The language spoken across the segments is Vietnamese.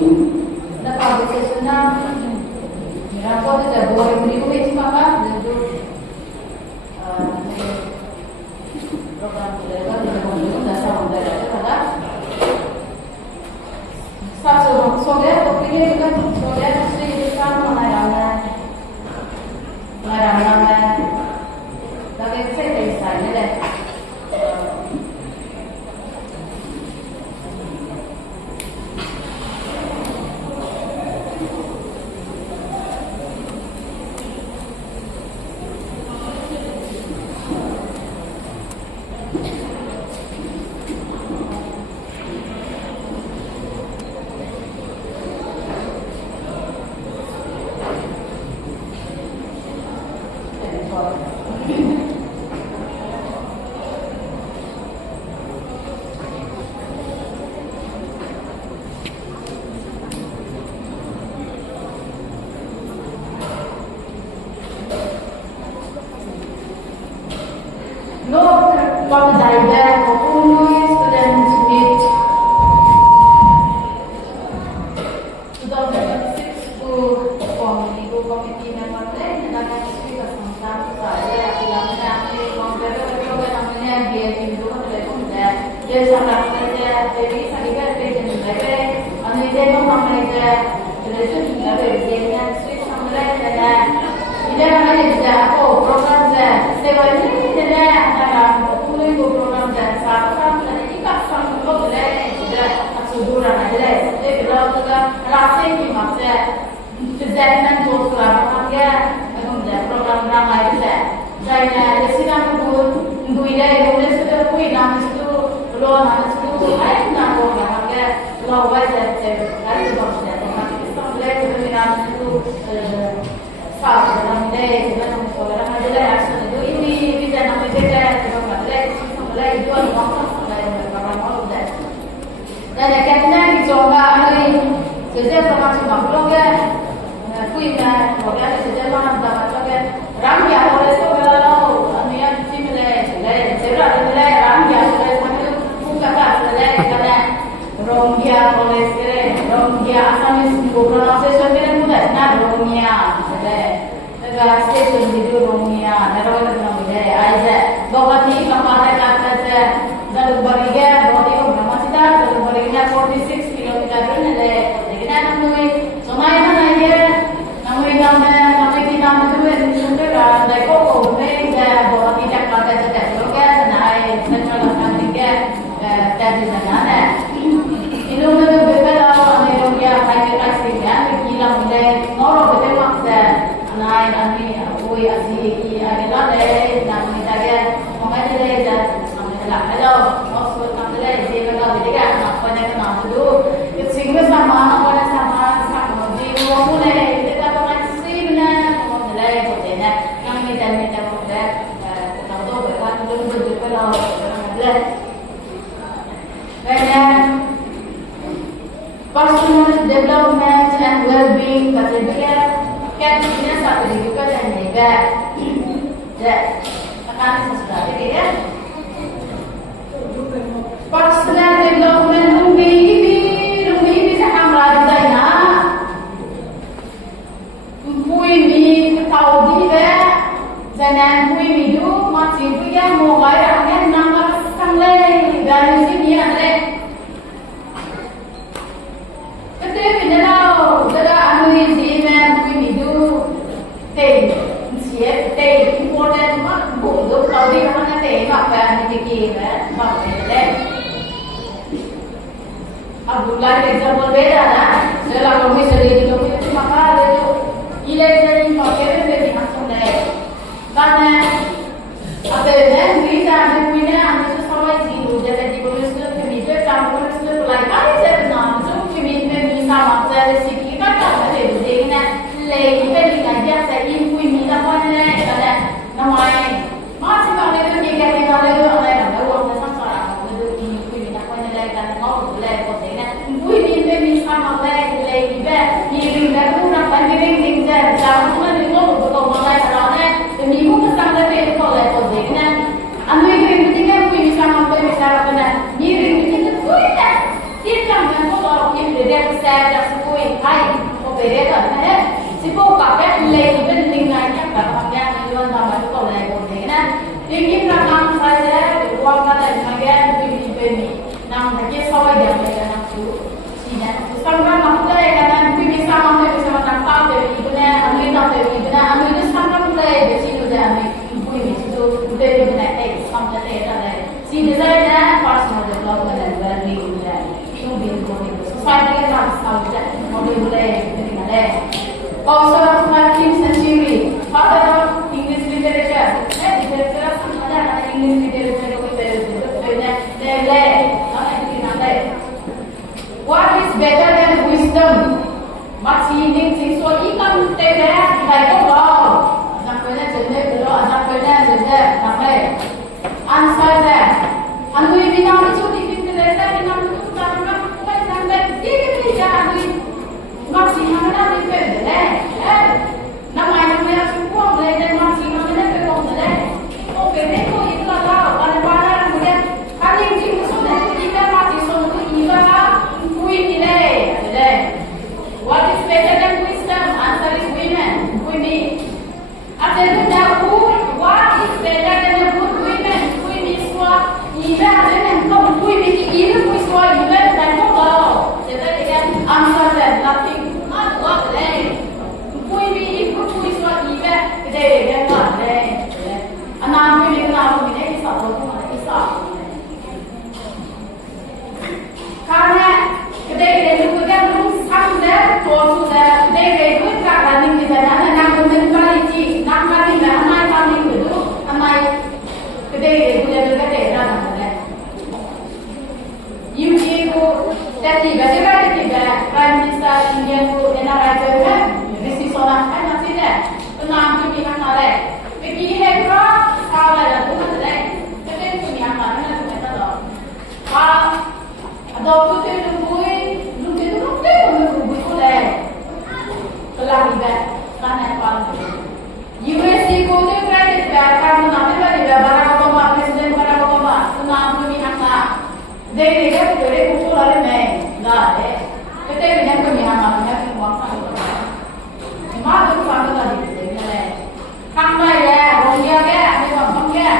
The conversation now, what is the boring new age maka, then do program level, the sound level, so there, the period so there, see the sound on my lagi saya desain deh. What the idea of only students meet 2006 to committee member dan speaker sometimes saya bilang nanti komputer namanya dia itu kan dia sangat saja jadi saya dia jadi ane dia namanya relation ada dia switch sampai ada dia namanya apa program saya ini dia ada program dan sahabat dan ikat sang boleh tidak asuduran ada kalau kita rasa ini maksudnya kezaman tu selama dia kemudian program ramai itu saya desikan dulu ida itu sudah pun nama itu lo nama itu lain nama orang dia lo wajah dari maksudnya kita boleh kemudian itu sahabat ramai kita nama orang ada asal itu ini kita nama kita itu adalah orang dan akhirnya dicoba hari sejak termasuk makhluk ya punya orang sejak mana dapat kan ramai orang itu kalau anu yang cimele sebab ada ramai orang itu bukan saja karena romia oleh romia asamis pronunciation kan mudah nah romia saja negara station itu romia negara namanya aja bawati kepada jalur bariga bawati Brahmasita jalur bariga 46 kilometer ada jadi namanya somai mana ya namanya kita itu sampai dari koko mereka bawati Jakarta saja juga senai central Amerika dari sana itu berbeda Amerika pakai aslinya gila mulai orang betul maksud naik ani koi asli adalah dari namanya dia makanya dia hello maksud kamera ini juga beda apa yang nama itu single sama jiwa punya kita pakai sihnya mulai hotelnya yang minta hotel tahu berapa dulu kalau ada dan personal development and well-being kategori kategorinya satu juga dan juga akan sesuatu ya personal development rumbi bisa hamra dana pui mi tahu dia jangan pui mi du masih punya mobile angin nama sangle dari sini ada ketika bina ada anu ini pui mi du siap important mak buat tahu dia mana apa ni kira apa Abdullah example beda lah. Dalam kami sendiri itu maka ada tu election pakai beda macam ni. Karena apa ni kita ada punya anda sesuai zero jadi di polis tu kemijat campur tu like ada sebenarnya tu kemijat bisa macam sikit kan ada jadi lagi lagi saya ini minta apa ni ada namanya macam mana tu dia kata kalau ada orang sama itu ini minta apa ni lagi kan mau boleh sama lagi ini baru nak pandai tinggal jangan lupa untuk mulai karena ini bukan sampai sad as going high operator है सिर्फ काफे ले इवन लिंगाई क्या करना क्या नहीं वो ना मत को ले बोलते हैं ना लेकिन ना काम सारे वो का ना क्या भी नाम है ये सवाल है ना तो सीधा संगा मतलब है ना भी sama में sama tanpa दे इतना अगले ना दे इतना अगले तो संगा मतलब है बेसिक हो जाए हमें कोई भी तो दे इतना एक समझ ले रहा है सीधा है ना पर्सनल डेवलपमेंट है वेरी हो जाए क्यों भी बोलते society के साथ समझ मॉडल बोले इतना है also of 19th century father of English literature literature समझ आ English literature को what is better than wisdom? But seeing things so you can take that like a wow. Example je belo example je namai answer that. And we will not so difficult that we not to start na for example ये ja we maxi hamna we pe de na mai na me su ko le de maxi hamna pe ko de ko pe de ko itla la and para mujhe kali ji so de ita maxi so to iba what is better than wisdom? Answer is women. Women. After that, what is better than a good women? Women is what? Even then, come women. Even is what? Even than go. Answer that nothing. Not what then. Women is good is what? Even they get what then. And now women is support. Is up. Karena they look at rooms some there or to the they do it running with another mentality not running the my running to do and my today they do the run you go that the better prime minister Indian food and this is all I'm not see that so now to be not there we have how I do that today to me I'm not adopt to the boy USA को तो क्रेडिट बैठा तो नाम ले लिया बराबर को प्रेसिडेंट बराबर को तो नाम तो नहीं आता दे देगा तो तेरे कुछ और अरे मैं ना है तो तेरे ने तो यहाँ मालूम है कि वहाँ का माँ तो साथ का दिखते हैं काम में है रोगिया क्या है हम क्या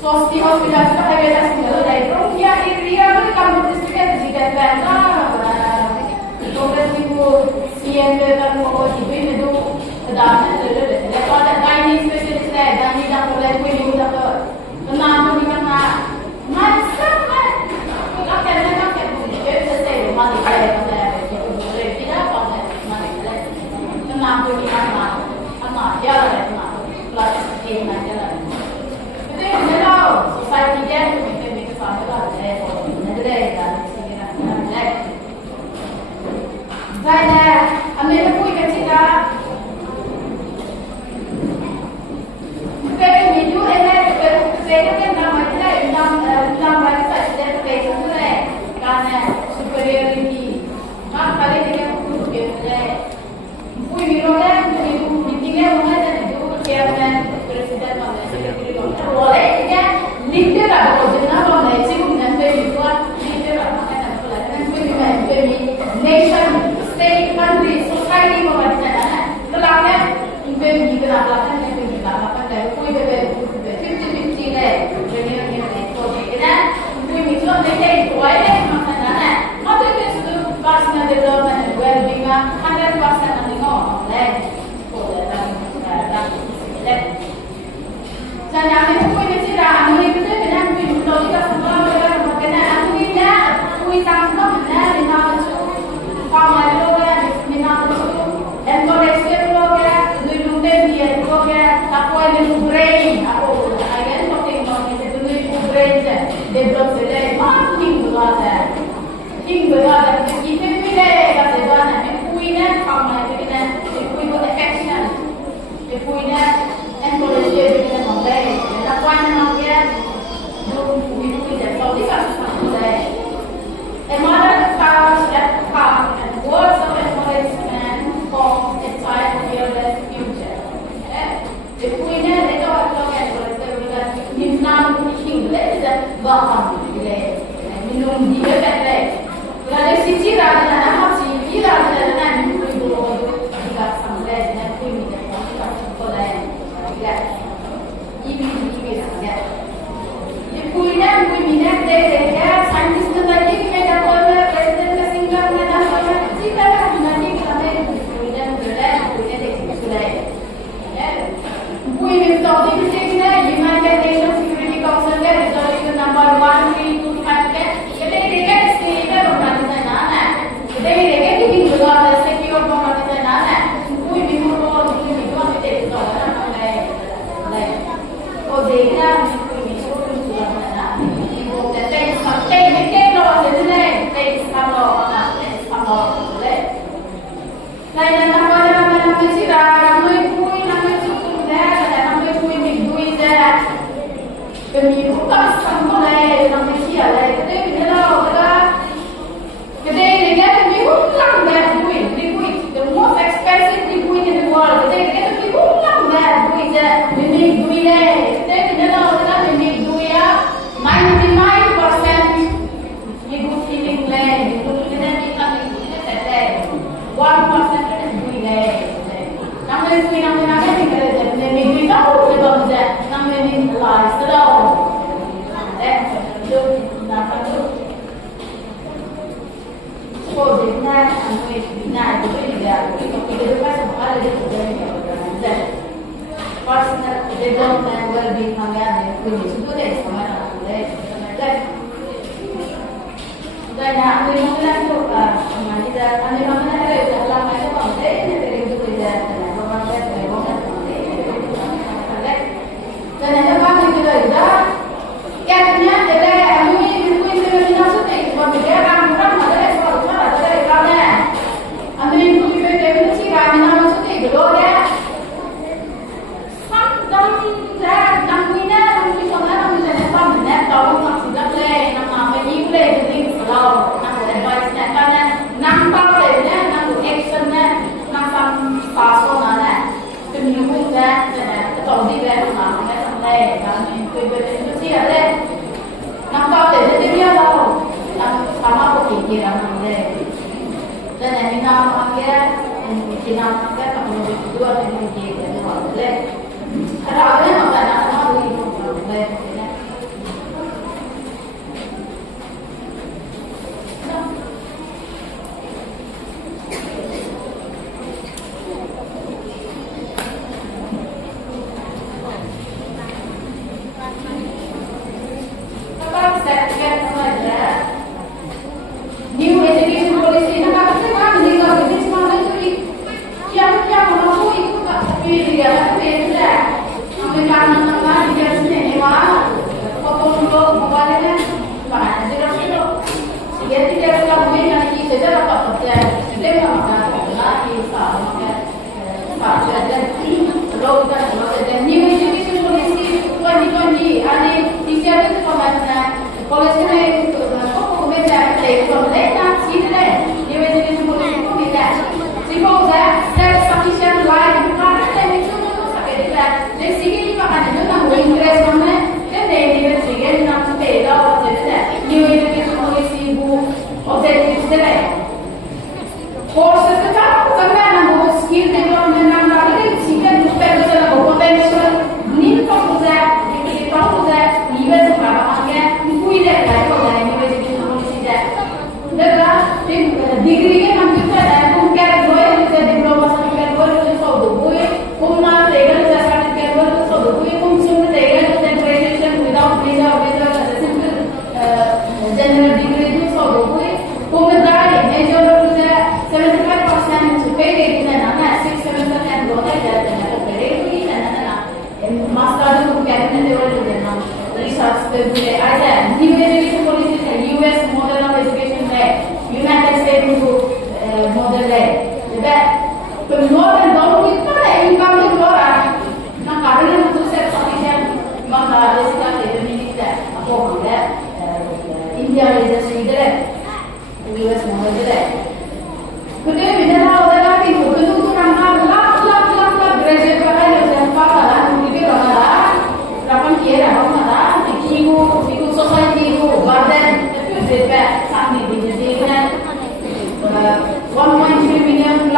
स्वास्थ्य हॉस्पिटल का है बेटा सिंगल है रोगिया एरिया में काम डिस्ट्रिक्ट है जिधर बैठा progressive CM level को इतने में दो दाने ले तो ada gynae specialist है gynae डॉक्टर है कोई नहीं डॉक्टर तो नाम तो नहीं करना मस्त है क्या करना क्या करना ये जैसे माने क्या है ये क्या बात है माने क्या तो नाम तो नहीं करना अपना क्या है अपना क्लास के ना क्या है तो ये ना सोसाइटी के में साथ का है और नजरे का है vậy là anh ấy vui cái gì đó cái ví dụ em này cái nào mà cái này làm bài tập để cái cái này cái superiority các cái này cũng cái này vui vì rồi đấy thì cũng meeting ấy hôm nay là itu chairman president và secretary boleh ya leader ada position apa nih sih bukan dari itu leader apa kan ada nation state country society को बच्चा है तो लाने इनपे भी तो लाने हैं इनपे भी लाने हैं कोई भी 50-50 है दुनिया में तो देखना कोई मित्रों ने क्या हुआ है मतलब ना मतलब कि तो पर्सनल डेवलपमेंट वेलबींग 100% नहीं हो ले तो ले saya ambil buku ini sih dah, ambil itu deh, dengan buku logika semua berada pada kena ambilnya, buku tangkap mana, lima belas, kamu ada loga, lima belas, encourage loga, dua lupa dia loga, apa yang brain, apa, agen talking about ini, dua brain je, develop saja, marketing berada, think berada, kita pilih kata mana, buku ini kamu ada kena, buku itu affection, buku ini encourage dia dengan membaik. Dan apa yang namanya belum itu tidak tahu di sana saya. Emara stars that come and words of encouragement form a child fearless future. If we know that our talk encourage because if now English that welcome today. Minum dia kata. Kalau sisi dah sui namanya kan tinggal jadi minggu tahu dia baru je namanya ni lah sedau itu nampak tu oh dia anu bina itu dia itu kan semua ada di dalam personal development well-being namanya ni itu deh sama aku deh dan yang aku ingat tu mana dah kami mana ada dalam macam apa deh dari itu dia dan ada apa juga ida katanya ada kami itu ini masuk ni sebab dia kan ada sebab ada kerana kami itu kita sih kami masuk ni dulu dia dan mina kami sama kami jadi pamit tahu maksud le nama ini le jadi kalau nak advice nya karena nampak le nak action nya nampak pasal mana penyumbang dan kalau di dalam nama sampai kami itu sih ada nampak le jadi dia tahu sama pikiran le dan yang nama dia kalau itu ada yang dia le kalau ada makanan apa itu le New education policy na kasi kami dito kasi mga itu siapa mau ikut tak pilih ya pilih kami kanan nama dia sini wah foto mobilnya mana jelas itu dia tidak kami nanti saja dapat kerja dia nggak lagi sama ada kalau kita new education policy 2020 ada teacher itu kemana policy itu Lepas sini deh, dia jadi semua itu tidak. Jika self-sufficient life, bukan ada itu sakit tidak. Jadi sini makan itu nak Inggris mana, kan dia sini nak sepeda atau jadi. Dia jadi semua ibu objektif deh. Courses itu kan bukan nak skill development nak lagi sih kan potential potential ni kalau saya ini kalau saya even sekarang kan kui deh kalau saya ini jadi semua dah. Degree के हम कितना है तुम क्या रोए जैसे diploma certificate रोए तो सब दो कोई तुम ना लेकर जैसा सर्टिफिकेट रोए तो सब दो कोई तुम सिर्फ लेकर जैसे ग्रेजुएशन विदाउट वीजा जैसे सिंपल जनरल डिग्री तो सब दो कोई तुम दाई मेजर तो जैसे 75% पे दे देना ना 6-7% होता है जाते हैं तो करे तो ही ना ना मास्टर जो कैबिनेट लेवल पे देना रिसर्च पे भी आ जाए न्यू एजुकेशन पॉलिसी है यूएस मॉडल ऑफ एजुकेशन है United States itu modelnya, jadi pengeluaran baru itu ada income keluaran. Nah karena itu saya sufficient, maka ada sekali Indonesia, apa mana India ada sendiri, US model deh. Kemudian bila ada lagi itu karena lak graduate orang yang sempat lah, mungkin orang lah, rapan kira orang lah, ikut society itu, badan itu juga sangat di 1.3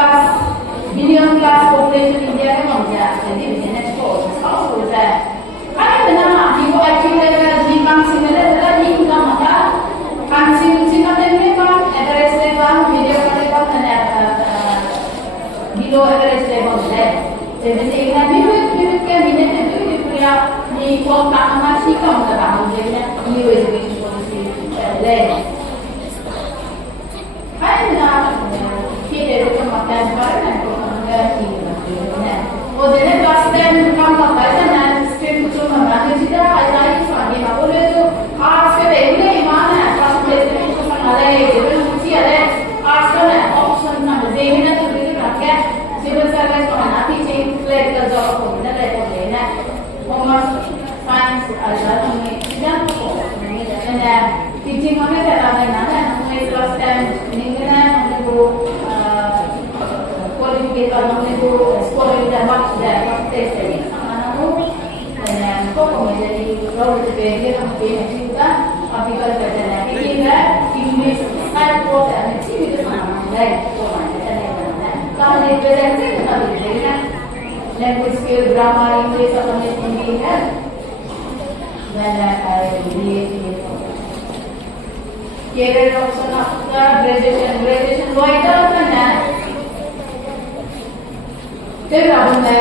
million plus population India में मौजूद है jadi business course how is that ada benar ibu actually di kampung ini ada di mana kampung sini ada kan address level video level dan below address level ada jadi ini minute ke minute itu dia di kontak masih kamu tahu jadi new education policy ada kita itu makan barang itu enggak ini. Oh jadi pasti kan apa saja setiap itu mana kita ada itu sandi apa boleh itu arts ke ini mana pasti itu mana ada jadi mesti ada arts kan option nama jadi itu itu rakyat civil service mana teaching clerical job itu ada itu ada commerce science ada ini dan dan teaching mana cara mana class 10 ini kan qualification हमने जो score exam किया है टेस्ट है हमारा वो को commentary role पे भी हम पे नहीं होगा अभी कल करते हैं कि ये इंग्लिश साइड कोर्स है अच्छी भी तो माना है तो मानते हैं तो हम एक प्रेजेंट से कर देंगे language skill, grammar, English, or Hindi है then career option after graduation loiter होता है फिर राहुल है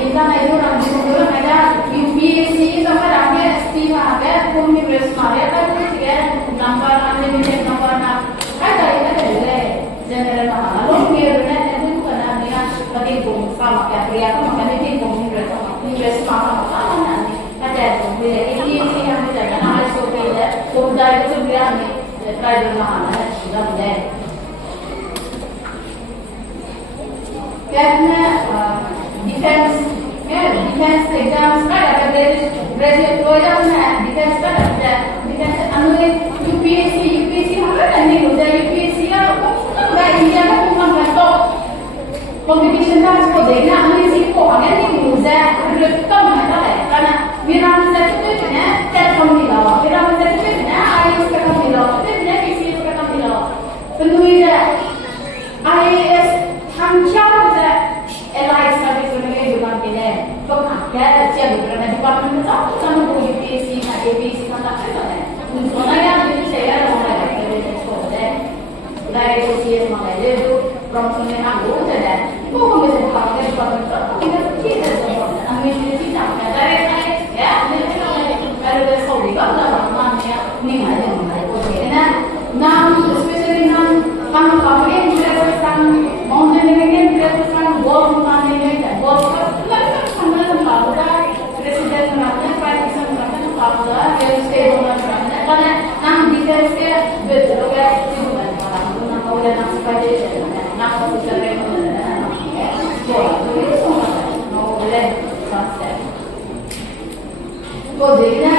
इनका नहीं तो राहुल जी को ना क्या UPSC तो मैं राहुल ST में आ गया तो मैं प्रेस मारे तो कुछ क्या नंबर अनलिमिटेड नंबर ना क्या करेगा जनरल में हाँ लोग मेरे ने तो करना नहीं ना कभी घूम सामा क्या प्रिया तो मकान में घूम नहीं प्रेस मामा मामा ना ada ini yang kita nak harus coba तो दायरे से भी हमें ट्राई करना है सुधा है कहते डिफेंस एग्जाम्स का ग्रेजुएट हो जाना है डिफेंस का डिफेंस अनुले यूपीएससी हमारा नहीं हो जाए यूपीएससी का पूरा इंडिया का पूरा तो कंपटीशन का उसको देखना हमें सीखो हमें नहीं हो जाए मतलब कम है karena विराम सर्टिफिकेट है टेट कम मिला विराम सर्टिफिकेट है आईएएस का कम मिला फिर ने पीसीएस का कम मिला पेनुई है आईएएस हम क्या होता है एलाइट सर्विस में के दुकान के ने तो क्या चल रहा है डिपार्टमेंट में सब sama को यूपीएससी का एपीएससी का सब है उनको ना यार ये से यार होना है इसको है डायरेक्ट पीसीएस में है जो प्रमोशन में हम हो जाता है वो हम से भाग के डिपार्टमेंट तो इधर ठीक है हमें ये चीज आता है ya kalau ada saudi kan lah namanya ni ada okay na nam especially nam kamu yang kita tentang mountain yang kita tentang golf management golf kan sama sama presiden namanya prime minister namanya apa real estate namanya karena nam details ke betul ke itu bukan orang nam orang nam seperti nam bisa rekomendasi itu semua mau boleh sunset तो देखना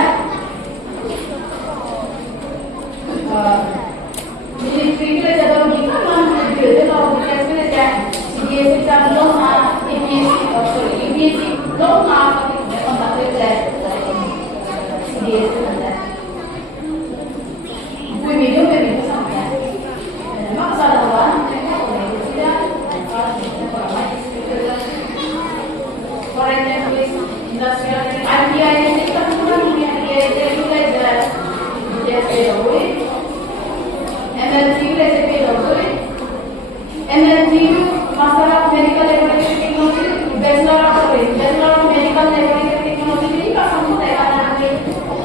मिलिट्री के लिए जब हम निकल मान लीजिए तो हम कैसे ले जाए सीडीएस एग्जाम लो ना यूपीएससी सॉरी यूपीएससी लो ना हम बातें करें सीडीएस अंदर कोई वीडियो में भी समझ आए मकसद हुआ foreign language industrial ITI MLT recipe लोगे MLT master of medical laboratory technology bachelor of medical laboratory technology भी का संबंध है आगे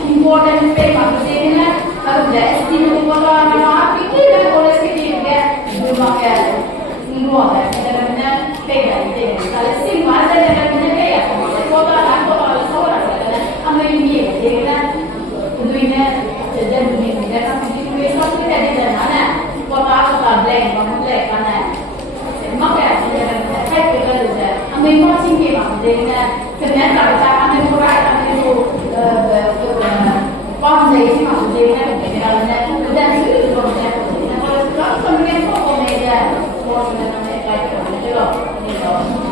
इंपॉर्टेंट पे मालूम है अब जैसे कि वो का नाम आप की कॉलेज के लिए है दुआ क्या है वो है इधर पे है कल से मार दे है या वो का नाम तो और हमें ये देखना दुनिया जब दुनिया का सिचुएशन सब से रहने जाना है पता का ब्लैक करना है मगर है कर दे हमें कोचिंग के बारे में देखना फिर मैं करता हमें पूरा हमें जो कौन से इसी में देखना है उधर से जो है और समझने को हमें है और हमें क्या करना है चलो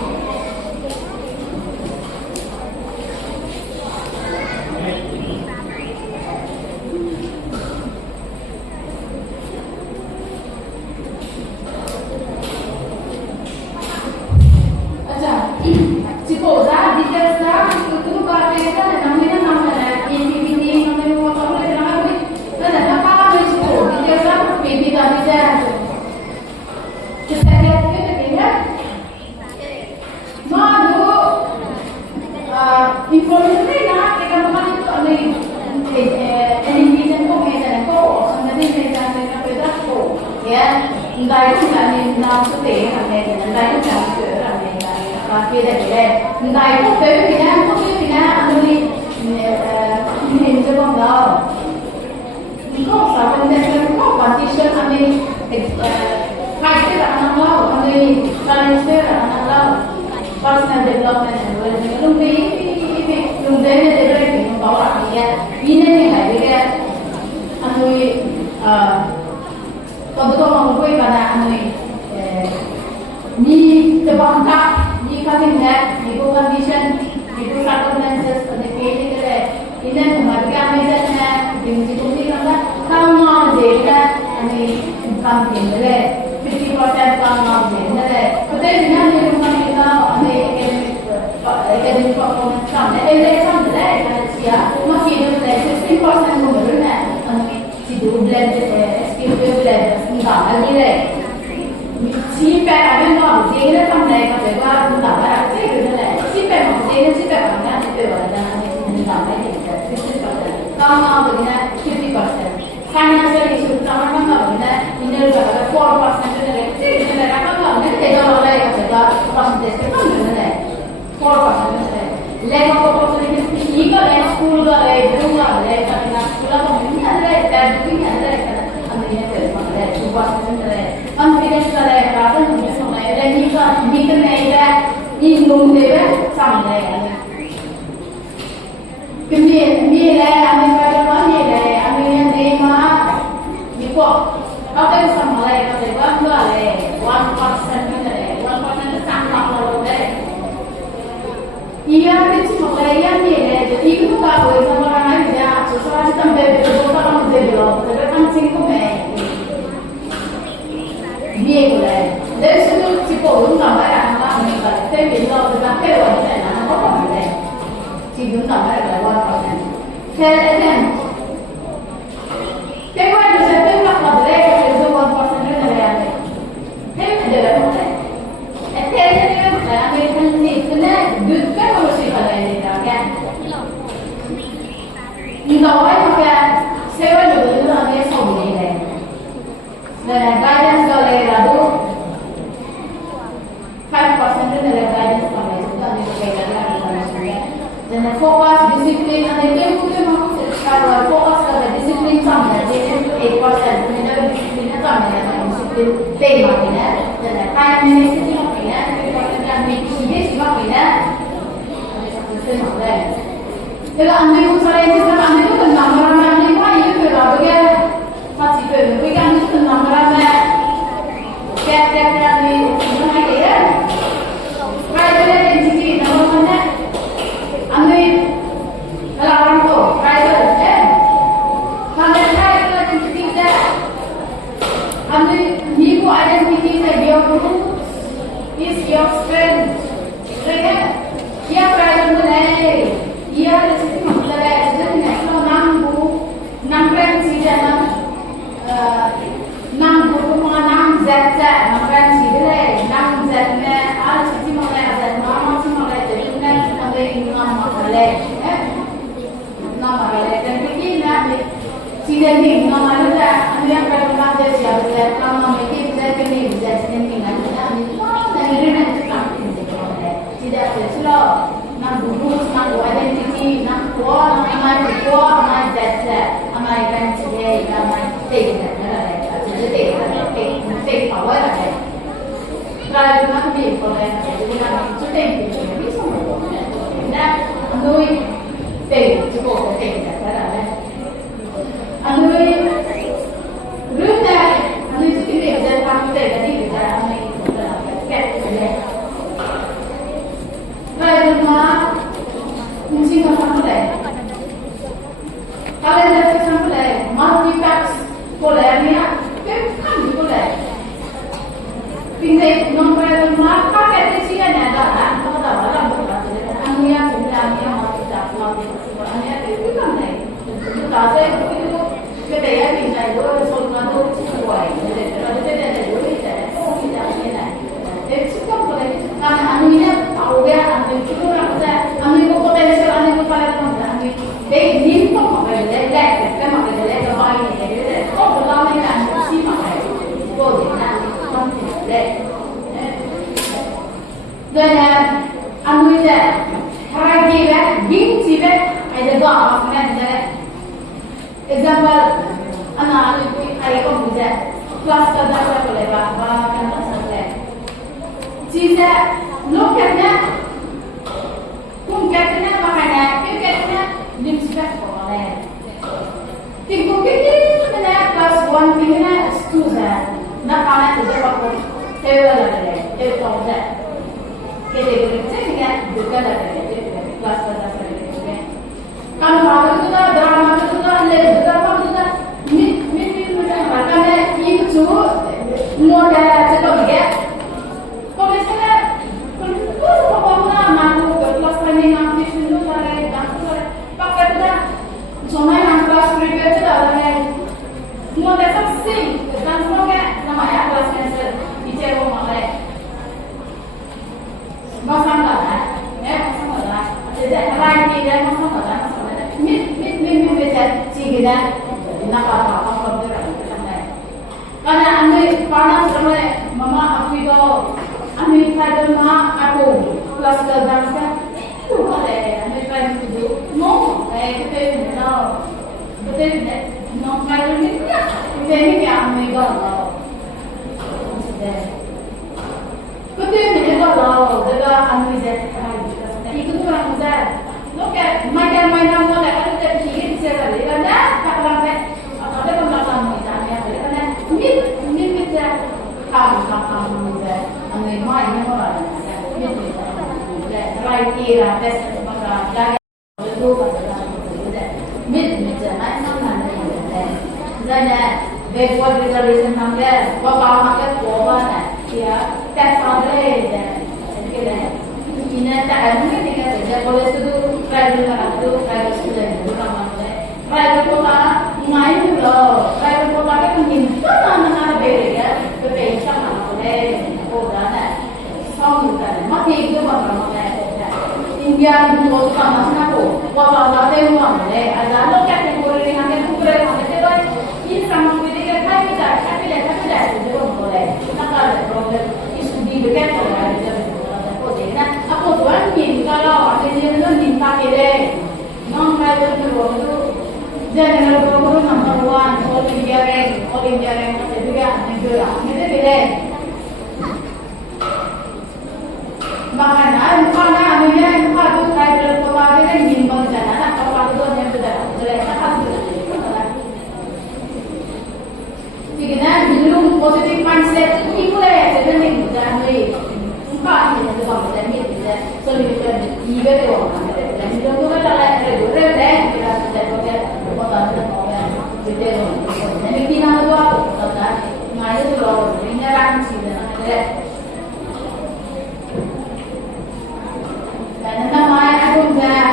personal development and well-being. Lúc đấy là development của bảo đảm thì vì nên mình phải biết anh nuôi còn tôi mong quay vào là anh nuôi ni terbangkap ni kami lihat ni condition ni circumstances and the feeling that ini kemudian misalnya di sini kan kalau dia ani income 50% काम ना दे ना तो तेरे बिना मेरे को नहीं था हमें Ele sampai kan sia, masih ada 60% mungkin na, si dua blend skill blend, enggak lagi deh. Si pe ada nggak, dia ada sampai kan juga enggak ada, sih gitu deh. Si pe mana itu ada, enggak lagi deh, 60%. Kalau begini 50%. Financial issue sama begini, ini juga 4% deh. Sih gitu deh, kalau nggak kita lagi kan juga percentage kan gitu deh, 4% deh. Lego opportunity ಈಗ ಸ್ಕೂಲ್ಗಳೇ ಬಿಡುಗಡೆ ಕಟ್ಟಿನ ಸ್ಕೂಲ್ ಅಂದ್ರೆ ಬ್ಯಾಂಕಿಂಗ್ ಅಂದ್ರೆ ಅಂದ್ರೆ ಮಾಡ್ತಾರೆ ತುಂಬಾ ಅಂದ್ರೆ ಕಾನ್ಫಿಡೆನ್ಸ್ ಗಳೇ ರಾತ್ರಿ ಮುಗಿಸೋಣ ಈಗ ಮೀಟರ್ ಇದೆ ಈ ಲೋನ್ದೇವೆ ಸಾಮನೆ kimi mile amerika mile amerika nema niko apa yang sama lah kalau buat boleh 1% ni 1% sama kalau deh iya itu makanya ni jadi itu kalau sama orang aja sesuatu tambah betul kalau mudah belum tapi kan singgung ni boleh dari situ si pohon tambah orang ni kalau tapi kalau kita keluar dari mana apa boleh si pohon tambah orang Kemudian, kemudian bisa tengok boleh kalau 1% itu ada. Ada apa? Akhirnya Amerika ni kena dudukkan masih ada ni kan? Ingawa juga sewa juga ada semua ni. Dan guidance kalau ada 5% itu ada guidance kalau itu ada guidance. Dan fokus disiplin ada kalau fokus pada disiplin sama jadi itu 8% sebenarnya disiplinnya sama ya disiplin tema ini dan time management ini yang ini semua ini ada satu semua kalau anda usaha itu kan anda itu nomor mana ini wah itu berapa masih berapa kan itu nomor mana kayak ni mana ya private entity nomor mana anda kalau orang tu private identity that your group is your strength. Right? Dia berada mulai. Dia jadi mulai. Jadi nasional nam pensi dalam nam guru nam zat nam pensi deh. Nam zatnya al jadi mulai zat nama jadi mulai jadi nampak nama mulai. Nama mulai. Dan begini sih ni nama ada. Anda berada di siapa? Nama mereka kini bisa sendirian dengan negara seperti ini. Tidak sesuai nak guru, nak identiti, nak kuah, nak kuah, nak jasa, American today, nak take, take power ada. Kalau nak beli boleh, jadi nak cuci beli semua. Nah, andui take cukup take ada. Andui rumah itu kita bisa kamu jadi bisa ambil ket saja. Kalau rumah mesti kamu boleh. Kalau ada kamu boleh, multi packs boleh ni ya, kan boleh. Pindah nombor rumah pakai di sini ada lah, kalau tak ada boleh. Ania sudah multi packs, multi packs. Ania itu kan ni. Itu tak ada itu. Kita ya pindah itu soalnya tu sesuai. Kalau kita ada dulu kita, kita ada ni. Itu kan boleh. Karena aninya tahu dia, aninya cukup rasa, aninya potensial, aninya pada mana, aninya. Baik ni pun makai lelak, kan makai lelak kalau ini jadi. Kau belum ni kan mesti makai. Kau jangan mesti lelak. Dan aninya harga dia, binti dia, ada dua macam ni. Example, anak itu ayah komputer, kelas terdapat boleh bawa kan sampai. Jika lokatnya, kumkatnya makanya, kumkatnya dimsibah boleh. Tiga kali mana kelas 1 kena student, nak mana tu apa? Sewa ada, komputer. Kita bercerita juga ada, kelas terdapat. Kalau malu tu dah, drama tu dah, drama tu dah, mungkin macam itu tu, modal cepat dia. Kalau misalnya, kalau apa mana malu kelas ni nak disini tu ada karena anu panas sama mama aku itu anu itu mama aku kelas kedalamnya itu boleh anu itu no kita ini betul no kalau ni kita ni क्या anu itu betul ni kalau dah anu itu tu orang muda lo kayak macam mau dah kalau kita fikir cara dia kan tak lambat ada pengalaman misalnya karena mungkin kita kamu muda anu mai ni orang right era tes maka dah itu pada mid macam mana dan backward reservation namanya apa macam apa ya tes ada ini tak ada mungkin saja boleh itu private itu private student bukan mana private kota main dulu private kota kan mungkin mana beda berbeda sama boleh kota ada sama mati itu mana India dulu sama aku wabah ada yang mana ada lo kategori yang ada ukuran mana jadi ini sama kita kan kita tapi itu boleh nak ada problem isu di dekat orang aku tuan ni kalau ada yang minta kira, non private itu general program number 1 all India rank macam juga negara, itu bila. Makanya, muka tu private program ni minimum jana, nak apa tu yang betul, nak apa tu. Jadi na, minimum positive mindset, itu lah yang jadi ni jangan ni. Muka ni tu apa jadi ni. So kita juga tu orang ada. Kita juga tak ada dua kita sudah kota orang kita jadi kita tu apa kota ngai tu orang ini orang sini ada. Dan nama aku dah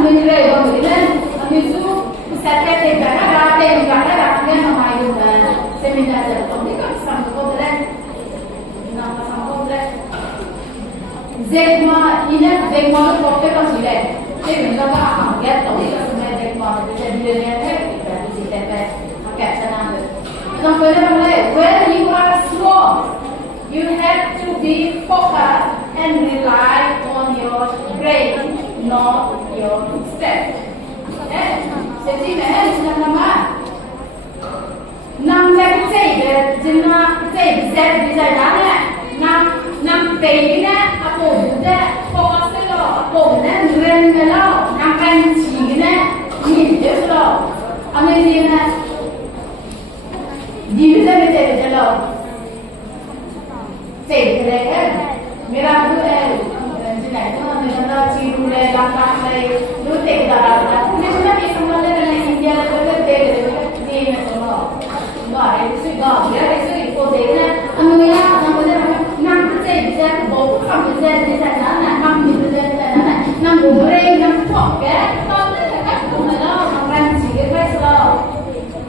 ambil orang ini ambil tu setiap negara ada nama itu dah seminar jadi kan sampai dah nama sampai dah Zegma ini Zegma itu profit masih ada. Jadi mereka akan lihat tahu itu sebenarnya Zegma itu jadi dia kita di sini pakai sana. Kalau kita mulai when you are strong, you have to be focused and rely on your brain, not your step. Jadi mana kita nama nam saya cakap jenama saya bisa jalan. Nam tengina apa juga fokus lo apa dan ren lo nampan cina ni je lo Amerika divisa betul lo cekre kan mera tu jenis tu mana ciru le langkah le tu tek darah aku ni sudah ni semua dengan India le betul ni semua baik itu dia itu ikut dia Amerika năm bisa bố không được ra thì là nó là 5 nghìn ra là nó là 5 bộ rê 5 phọc cái con tất cả các cụ này nó bằng răng chỉ cái face lo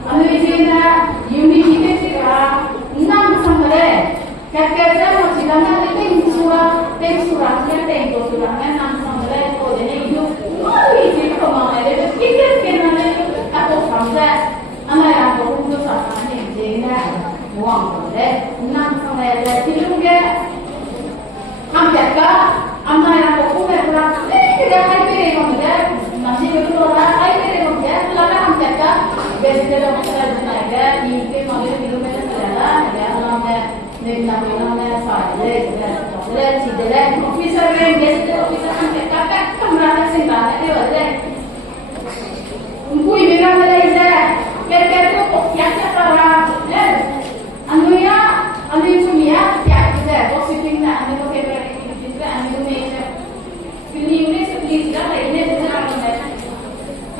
ở nơi trên là unity cái là 5 xong rồi đấy các cái ra một chỉ là nó cái tên sura cái của sura cái 5 xong rồi đấy cô để này yêu ôi chỉ có mà này đấy cái này các cụ phẩm ra anh này là cô cũng cho sản phẩm gì nha Wang đấy 5 xong rồi là thì lúc kia am jaga am na yang aku pernah dia hai pere ko dia masih betul orang hai pere ko dia lalu am jaga biasa dalam masalah tenaga di kilometer jalan ada namanya namanya saya tidak officer yang biasa officer am jaga tak kamera singkat dia ada umpui bilang Malaysia kira-kira tu yang siapa orang anunya anu sumia ya kita positif na anu ko kaya kita anu ni pilih please dah ini benar benar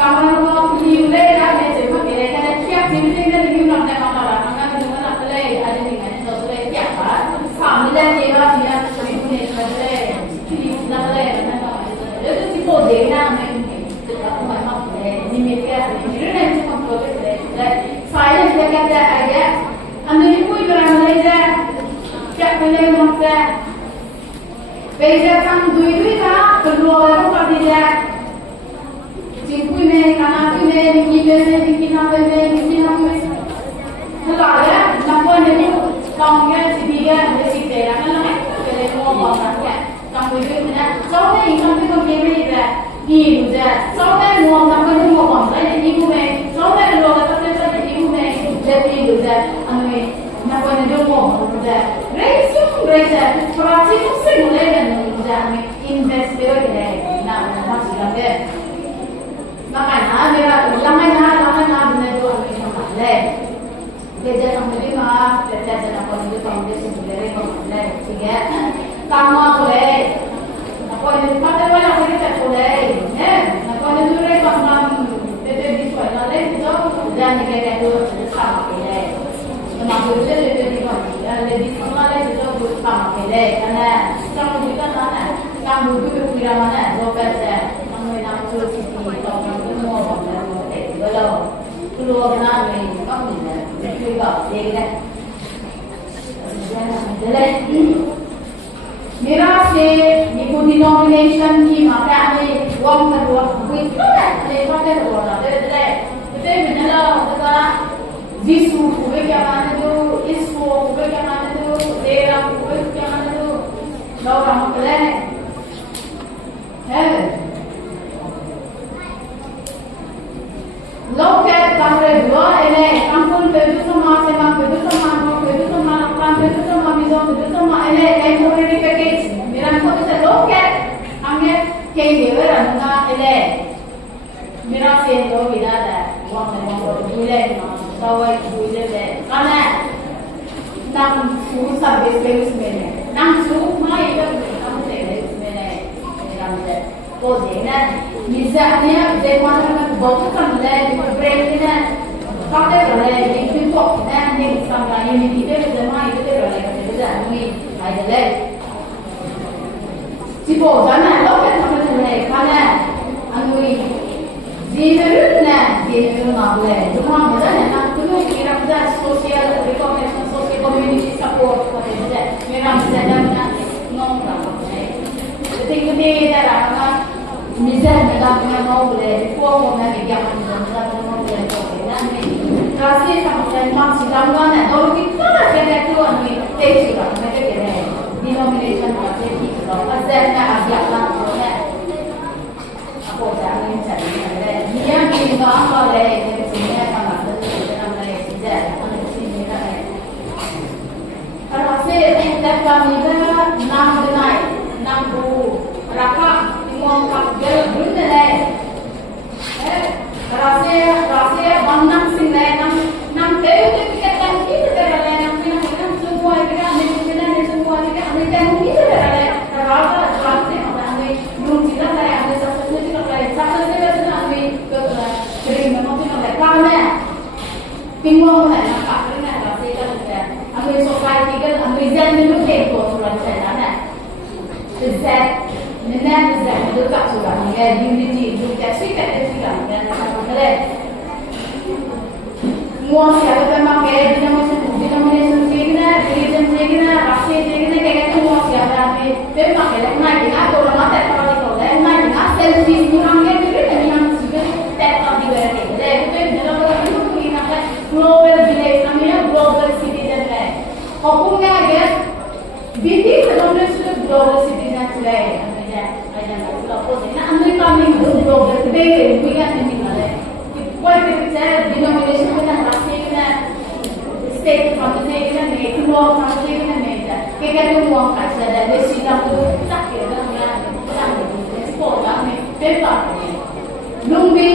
kamu mau pilih dah ni cuma kira kira siap pilih dah ni nak nak apa nak pilih nak pilih ada ni kan so pilih siap ah sama dah dia dia pilih ni pilih nak pilih itu tipo deh na aku memang ni mereka ni ni cuma pilih saya juga kata aja Ambil pun orang Malaysia, cak boleh masak. Beja sang dui lah, kedua orang pasti dia. Cipu ni, kanak ni, ni ni, ni ni, ni ni, ni ni. Kalau ya, nak pun Tongnya tiga mesti terang kan? Kalau mau orangnya, kamu itu mana? Soalnya income itu kami juga di juga. Soalnya mau kamu itu mau orang ini juga. Soalnya lo kata kita ini juga jadi juga. Ame, nak itu mau juga. Raise, perhati mesti mulai dengan juga. Ame invest juga nah masih ada. Makanya lama benar tu ame sama le. Kerja sambil mah, kerja jangan kau itu foundation sendiri kau boleh, sehingga kamu boleh. Aku ini pada mana aku ini tak boleh, aku ini dulu rekam PT di sekolah le, itu jangan kayak itu sama boleh. Memang itu di mana, di sekolah le itu sama boleh, karena kamu juga mana, kamu dulu kira mana, dokter saya, kamu yang tu sih, kamu mau boleh, belum. Keluar nama ini, kamu ni, juga, dia मेरा से निको डिनोमिनेशन की मात्रा में वन करोड़ कोई तो है लेकिन क्या करोड़ ना ते मैंने ला उसका जिसु हुए क्या माने जो इसको हुए क्या माने जो तेरा हुए क्या माने जो लौरा मतलब है लोग क्या कामरे हुआ है कामपुर पे जो समाज से काम पे जो समाज काम पे जो समाज में जो समाज है एक मोरी पैकेज मेरा को तो लोग क्या हमें कई देवर रंगा है मेरा से लोग इधर है वहाँ में वो दूल्हे सवाई दूल्हे है खाना नाम फूड सर्विस पे उसमें है नाम सूप माँ इधर काम से है उसमें है मेरा मुझे तो देखना मिजाजnya zaman बहुत कम है ब्रेक ने काटे रहे हैं कि तो ने संगा ये नीचे zaman itu रहे हैं jadi ini ada tipo zaman lo kan sama है खाना अनुई जीवना ना बोले cuma मुझे ना तुम मेरा मुझे social recognition social community support करते हैं मेरा मुझे ना नो ना है jadi ini adalah misalnya kita mau boleh kuat mana dia kita mau boleh kuat ni kasih sama masih dalam kalau kita ada tuan ni tesi lah mereka kena denomination masih kita asasnya agak lama apa jangan cari dia kita apa leh dia sini sama kita nama leh saja sini kan kalau saya tidak kami nam denai nam bu rakam Mong kapgel bunda le, rasa bandang sing le, nam teu tu kita kan kita terale, nam semua kita ni semua kita ni kan kita terale, rasa ni orang ni belum kita le, ada satu kita le, satu kita ni kering memang kita le, kerana tinggal mana nak kerana rasa kita le, ambil society kan, ambil zaman dulu kita orang saya na, zat Nena bisa juga sudah mengenai unity juga sih kan dengan apa semua siapa memang kayak denomination segini, religion segini, rasa segini kayak semua siapa ni memang kayak mana kita orang mata kalau kita mana kita selfish orang yang diri dan yang juga tak tahu juga jadi itu dalam itu kita global village namanya global citizen lah. Hukumnya dia binti sebenarnya sudah global citizen lah. Amerika में लोग रहते हैं कोई क्या नहीं मिलता है कोई भी चाहे डिनोमिनेशन में ना रास्ते में ना स्टेट फंड से ना नेट लॉ फंड से ना नेट क्या क्या लोग वहाँ कर सकते हैं जैसे कि आप लोग चाहे ना या स्पोर्ट में पेपर लुंगी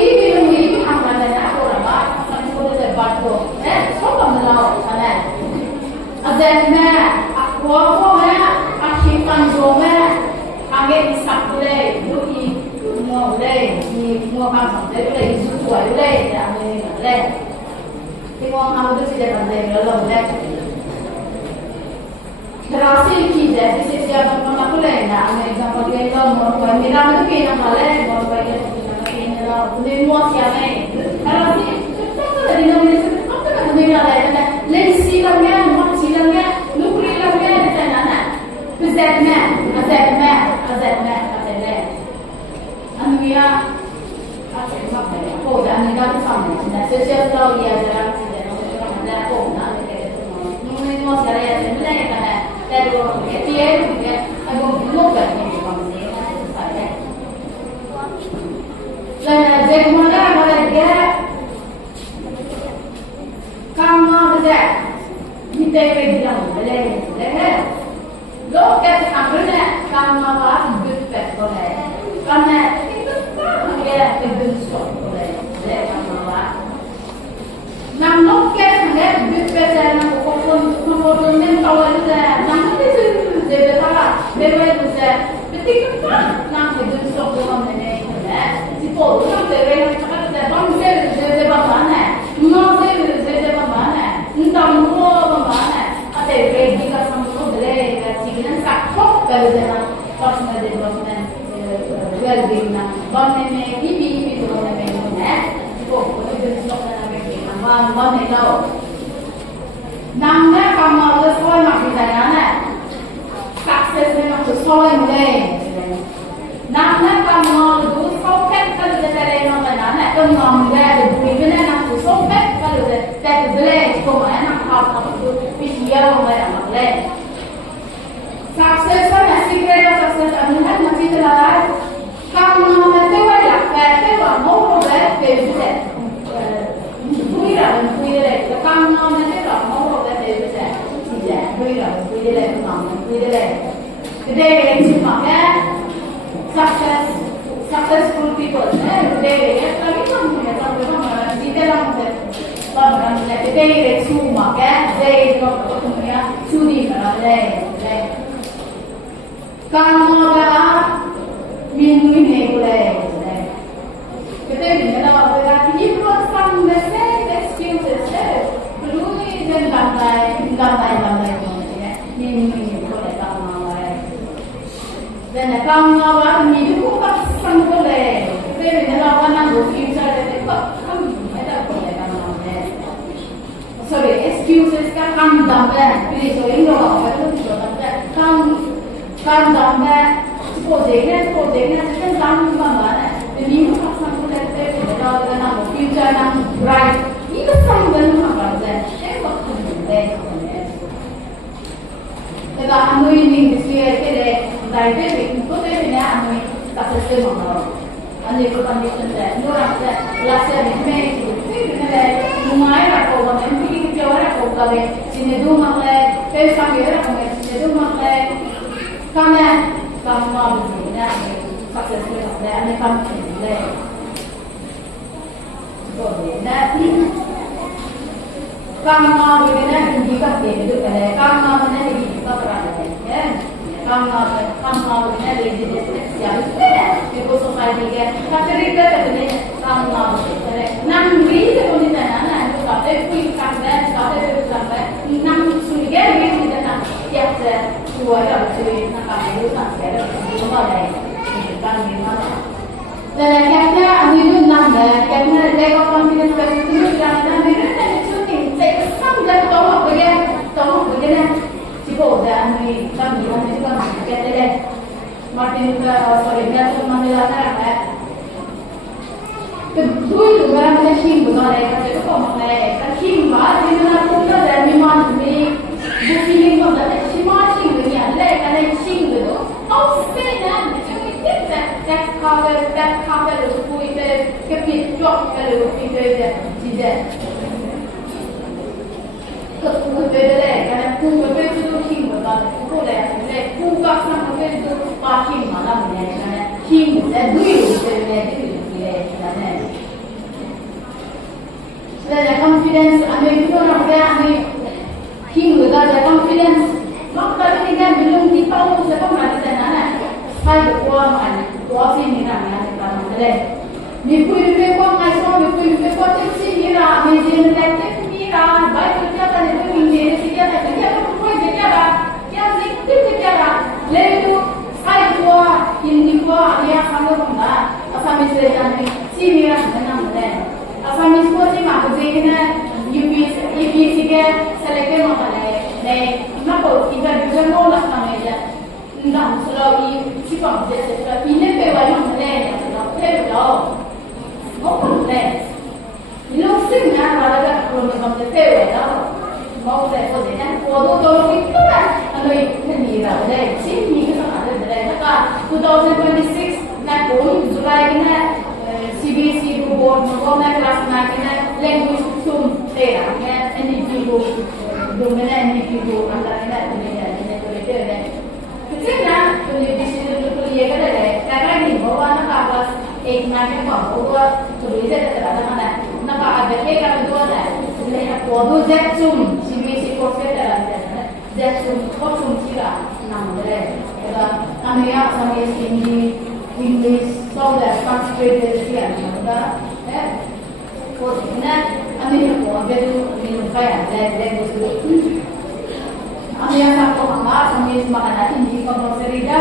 हम करते हैं और बात संस्कृत से बात को सब हम लोग है अगर मैं वो है अच्छी कंजो में आगे इसका ले लुकी mua đây thì mua bằng sản đấy đây rút tuổi đây là mình ở đây thì mua hàng tôi sẽ làm đây nó lồng đây terasi kita sisi siapa pun aku leh na Amerika pergi ke mau pergi mira itu kita malah mau pergi ke kita boleh mua siapa ni terasi kita ada di mana sih apa nak mira leh na lensi lagi mak lagi nukri lagi di sana na azatna Anuia apa sebab oh dan negara sama. Sosial tahu dia jalan sini, orang ada oh nak ada. Mungkin mau saya mana mereka kamu betul kita bilang boleh boleh loket akhirnya kamu apa betul boleh karena itu kan dia betul boleh boleh kamu apa nam loket hanya betul saja nak pokok ni kalau ada nam itu debat debat saja betul kan nam betul boleh ni People don't say very much about that. Don't say they were mana. No say they were mana. Don't know mana. At a great deal of some delay that you can start talk better than personal development, well-being. One may be people on the main net. People who is not an American. One may know. Nana come out the soil of the Diana. Success may not to soil day. Nana come out the so phép cái là cái nó là nó này cơn ngòm ra được vì cái này nó cũng số phép cái là cái lên không phải nó học nó cũng bị nhiều không phải là học lên success là secret of success là mình hết mà chỉ là không mà cái vậy là cái quả mẫu của cái về cái vui là mình vui đây là không mà cái quả mẫu của cái về cái chỉ là vui là vui đây không vui đây cái đây là chỉ mà cái successful people today kami pun di dalam today semua kan day kemudian sudi day kamu dah minum ini boleh kita ni kalau kita ini pun some the same excuses perlu ni jangan lambai minum ini boleh kamu dan kamu awak minum không có lệ, bây giờ nó có năng lượng future để không phải là có lệ năng lượng này. Sorry, excuses các ăn đầm ra, vì số những đồ học phải luôn chỗ đầm ra, không đầm ra, cô dễ nghe sẽ chân đầm mà này, vì mình không phát sinh cái lệ để nó là năng lượng future năng bright, những cái sang bên mà đầm ra, cái vật không được lệ không này. Thế là anh nuôi mình cái lệ, đại biết mình có thể mình ăn nuôi success mana? Ane condition that no after last year May lumayan ako kung hindi kikiwala ko kami sinedumang kaya sa kaya kami sinedumang kami mabili na success na ane kami so na kami mabili na hindi ka kaya kami mabili na hindi ka parang kamu punya legitimasi yang itu society ke, tapi kita katanya kamu nanti seperti mana, itu kata kui kata nam suliga ni kita nak siapa dua orang tu nak kamu sampai semua dah kan ni mana. Dan kita ambil nam dah, kita lega confidence itu kita ambil itu ni saya sampai tahu apa dia Tipo dah ni kami juga kita lihat Martin sorry Nelson Mandela kan kedua juga macam Shin bukan lagi kita kau macam Shin bah di mana pun ada memang ni bukti pun ada semua Shin ni ada kan Shin tu outstanding kita that cover itu kita kepit drop kalau kita tidak berbeza karena berbeza itu him betul boleh bukan sama berbeza pakai malam ni karena him dan dulu berbeza karena dan confidence ame itu orang dia ame him betul ada confidence maka tadi kan belum ditahu siapa mati sana saya kuat sih ni namanya kita boleh ni pun kuat ngai so ni pun kuat sih ni lah mesin detektif Mira, baik kerja kan itu ingin sekian ada kerja apa pun kerja lah, yang sedikit kerja lah. Lalu saya buat ini buat dia sama rumah, asal misalnya si Mira senang deh. Asal misalnya si mak kerja UPC ke selektif mana deh. Nak kita juga mau nak kami je. Nah, selalu si mak kerja ini pewai mana deh, pewai mau deh. Lúc sinh ra là cái rồi mình còn phải phê vậy đó, mau về có thể nhá, tôi biết tất cả, anh ơi, cái gì là ở đây, xin gì cái sao ở đây, tất cả, 2026 là 4 July cái này, CBC board mo na class natin na language zoom kaya kaya NDP ko doon na NDP ko ang dami na tuloy na kasi na tuloy decision tuloy ka na kaya hindi mo na kapag natin mo tuloy sa talaga na naka-adake ka doon na sila na podo jet zoom CBC course ka talaga jet zoom ko zoom sila naman kaya kami sa mga hindi English so that translated here na ko na amin ko bedo min kaya that was good amin sa ko ama sa mis makana hindi ko maserida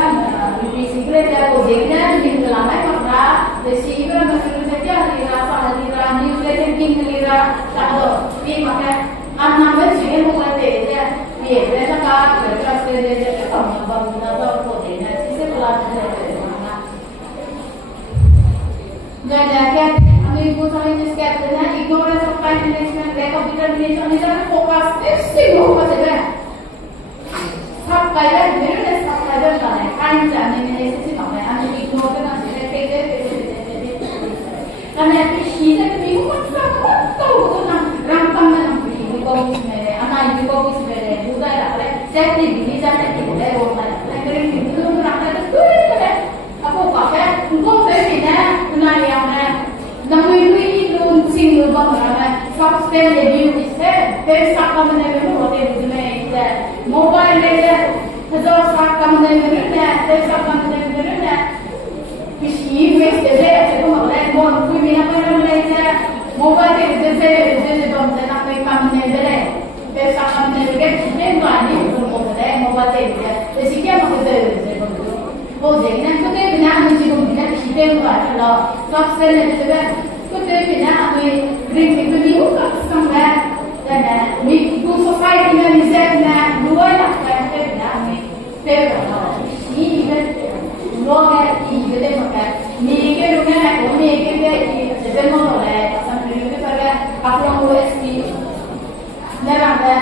hindi secret ko degna din lamay makra receiver masul sa kya lira sa lira newsletter king lira tado pi maka anna ba sige mo ka te ya pi resa ka translated ka ba na ba ko degna sise pala Jadi kan, kami ibu sama ini sekarang ignorance of time management, lack of determination, ini jangan fokus, sih fokus saja. Sampai dah, benar sampai dah mana, kan jangan ini sih mana, anda ignore kan saja, kerja. Karena sih saya bingung macam tahu tu nak rampang nak pergi, kau mesti, anak ibu kau mesti beri, juga ada, saya ini jangan kita orang lain, kerana itu rampang tu, aku pakai, kau beri Namui loan single bangana substance abuse है फिर साका मने में होते हैं इसमें मोबाइल में हजार साका मने में है फिर साका मने में है किसी में से तो मतलब मोन कोई भी ना कर ले है मोबाइल के जैसे बंद ना कोई काम नहीं दे फिर साका मने में के चीजें गानी तो होता है मोबाइल के जैसे क्या मतलब है हो जाएगा तो के बिना मुझे को बिना किसी हुआ चलो सबसे लेते तो के बिना हमें ड्रिंक तो नहीं होगा समझा है मी को सोसाइटी में मिजाज में दुआ लगता है के बिना हमें पे ये इवन लोग है ये मगर मेरे के लोग हैं वो मेरे के जब हम हो रहा है समझ के पर आप लोग ओएसपी नरांगा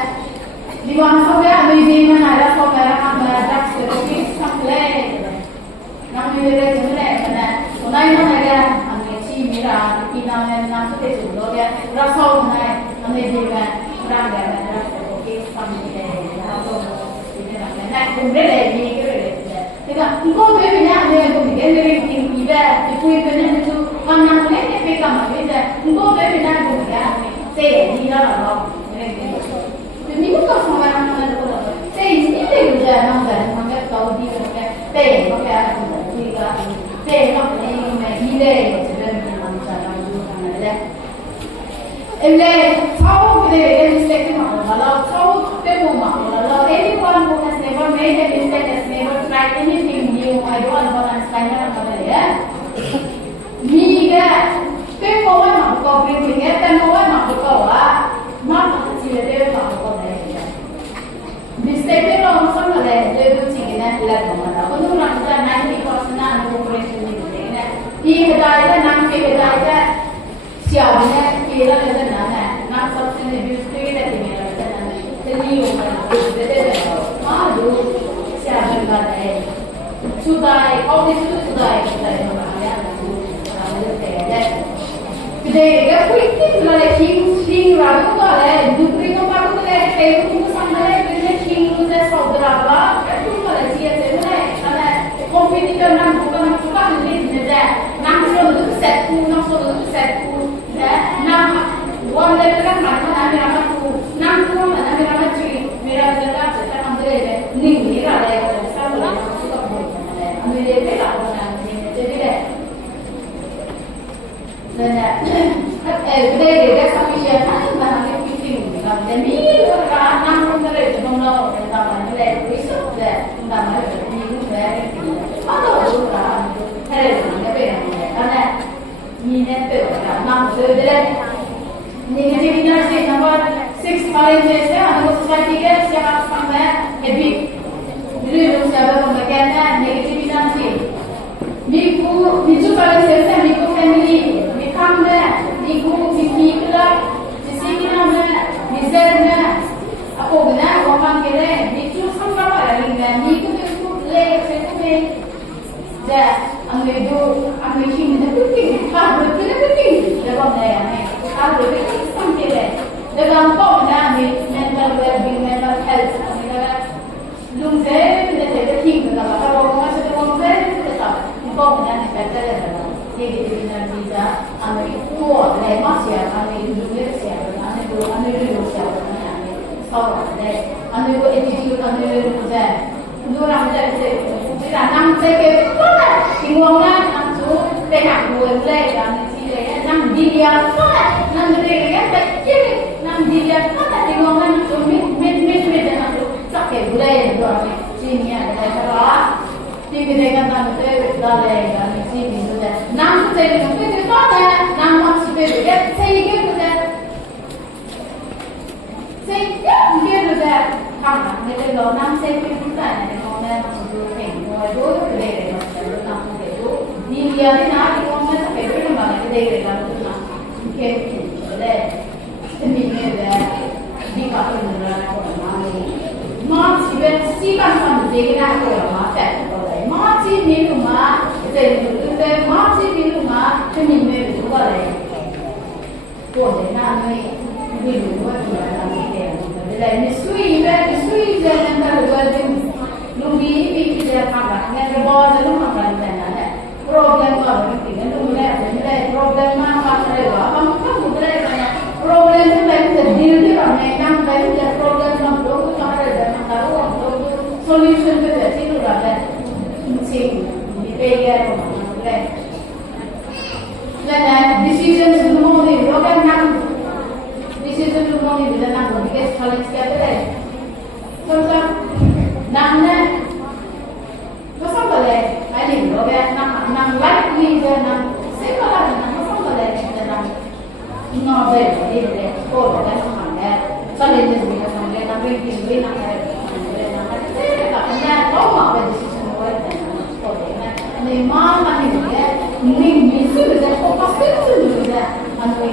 दीवान हो गया अमेजिंग में नारा हो गया हम ड्रग्स के समझले Nang mire jumle mana unai mana ya ame chi mira kina me na sute sulo ya raso unai ame jiwa rang ya na raso ke samne na to ine na na kumre le ni ke le teka ko be bina ame ko ni le tin ida ku be ne tu kana ne ke pe ka ma be da ko be bina ko ya se ni la la ne ke ni ko so ma na ko se ni le ja na da ma ke ka di ke te ko ya ते हम नहीं मैं हीरे जब मैं मंचा लाऊं खाना ले साउ के लिए मिस्टेक मारना साउ ते वो मारना anyone who has never made a mistake has never tried anything new I don't understand ना ya ni के ते वो ना को bring के ते वो ना को ना अच्छी ले ना को नहीं mistake ते लोग समझ ले ले तो चीज़ ना लग मारा वो तो ना 90% ना cooperation ये हिदायत नाम के हिदायत सियाव ने केला लेते ना है नाम सबसे निब्यूस के लेते हैं लेते ना चलिए ऊपर देते हैं हाँ जो सियाव का है सुधार और इसको सुधार हमारे यहाँ लेते हैं किधर क्या कोई किस वाले king राजू का है दूसरी को बात तो है तेरे को संभाले किधर king उसे सौदरावा तुम वाले चीज़ से ना है competitor नाम बुका नहीं है nam solo set ku nam one letter kan mana mera ku nam ku mana mera chi mera jaga jata andre le ning mera le sa bola ku ka bol mana amere pe la na ni te de le na de de sa pi ya ta ma na ke pi ni ga de mi ra nam ku na le no no ta ma le ku so de ta ma le ni ku ve a to ra he le pe karena minat tu, nama tu adalah negativity number 6 challenges ya, ada society ke siapa sampai habit. Jadi लोग siapa pembagiannya negativity. Miku, miku challenges ya, miku family, mikam deh, miku sisi kelak, sisi kita misalnya, apa guna orang kira, miku sampai apa lagi, miku tu le, sesuatu dah. Ambil sini, tapi hard work kita penting. Dua orang jadi kita enam saya mana tinggalnya enam tu tengah dua leh dan sini enam dia mana enam dia kan kecil enam dia mana tinggalnya tu mit enam tu sakit boleh dua sini ada kalau TV dengan enam tu dah leh dan sini tu dah enam saya tu kita mana enam masih beda saya ikut tu dah saya ikut tu dah Karena mereka lorang saya perlukan dengan untuk penguat itu kedai dalam nama itu dia ni nak penguat sampai berapa mana kedai dalam tu nak mungkin boleh sendiri dah di kata negara orang ni masih siapa sama dia orang macam boleh masih ni rumah jadi tu masih ni rumah sendiri tu boleh boleh nak ni rumah tu ada ni Misui jangan terlalu lumbi kita kabar yang berbawa dalam makan dan problem orang kita mulai problem mana apa kamu mulai problem itu lain deal di mana yang lain dia problem kamu dulu cara dan tahu solution tu jadi tu ada sih dia mulai dan decision semua ni orang yang decision semua ni bila nak buat challenge kita deh Contoh, namanya, macam boleh, ini loh, nam like ni je, nam sekolah ni, macam boleh, nam novel ni deh, oh, dah sama deh, challenge ni dah sama deh, nam reading ni, nam saya tak pernah tahu apa decision buat deh, oh deh, ni mana ni deh, ni misi deh, fokus tu deh, anu ni,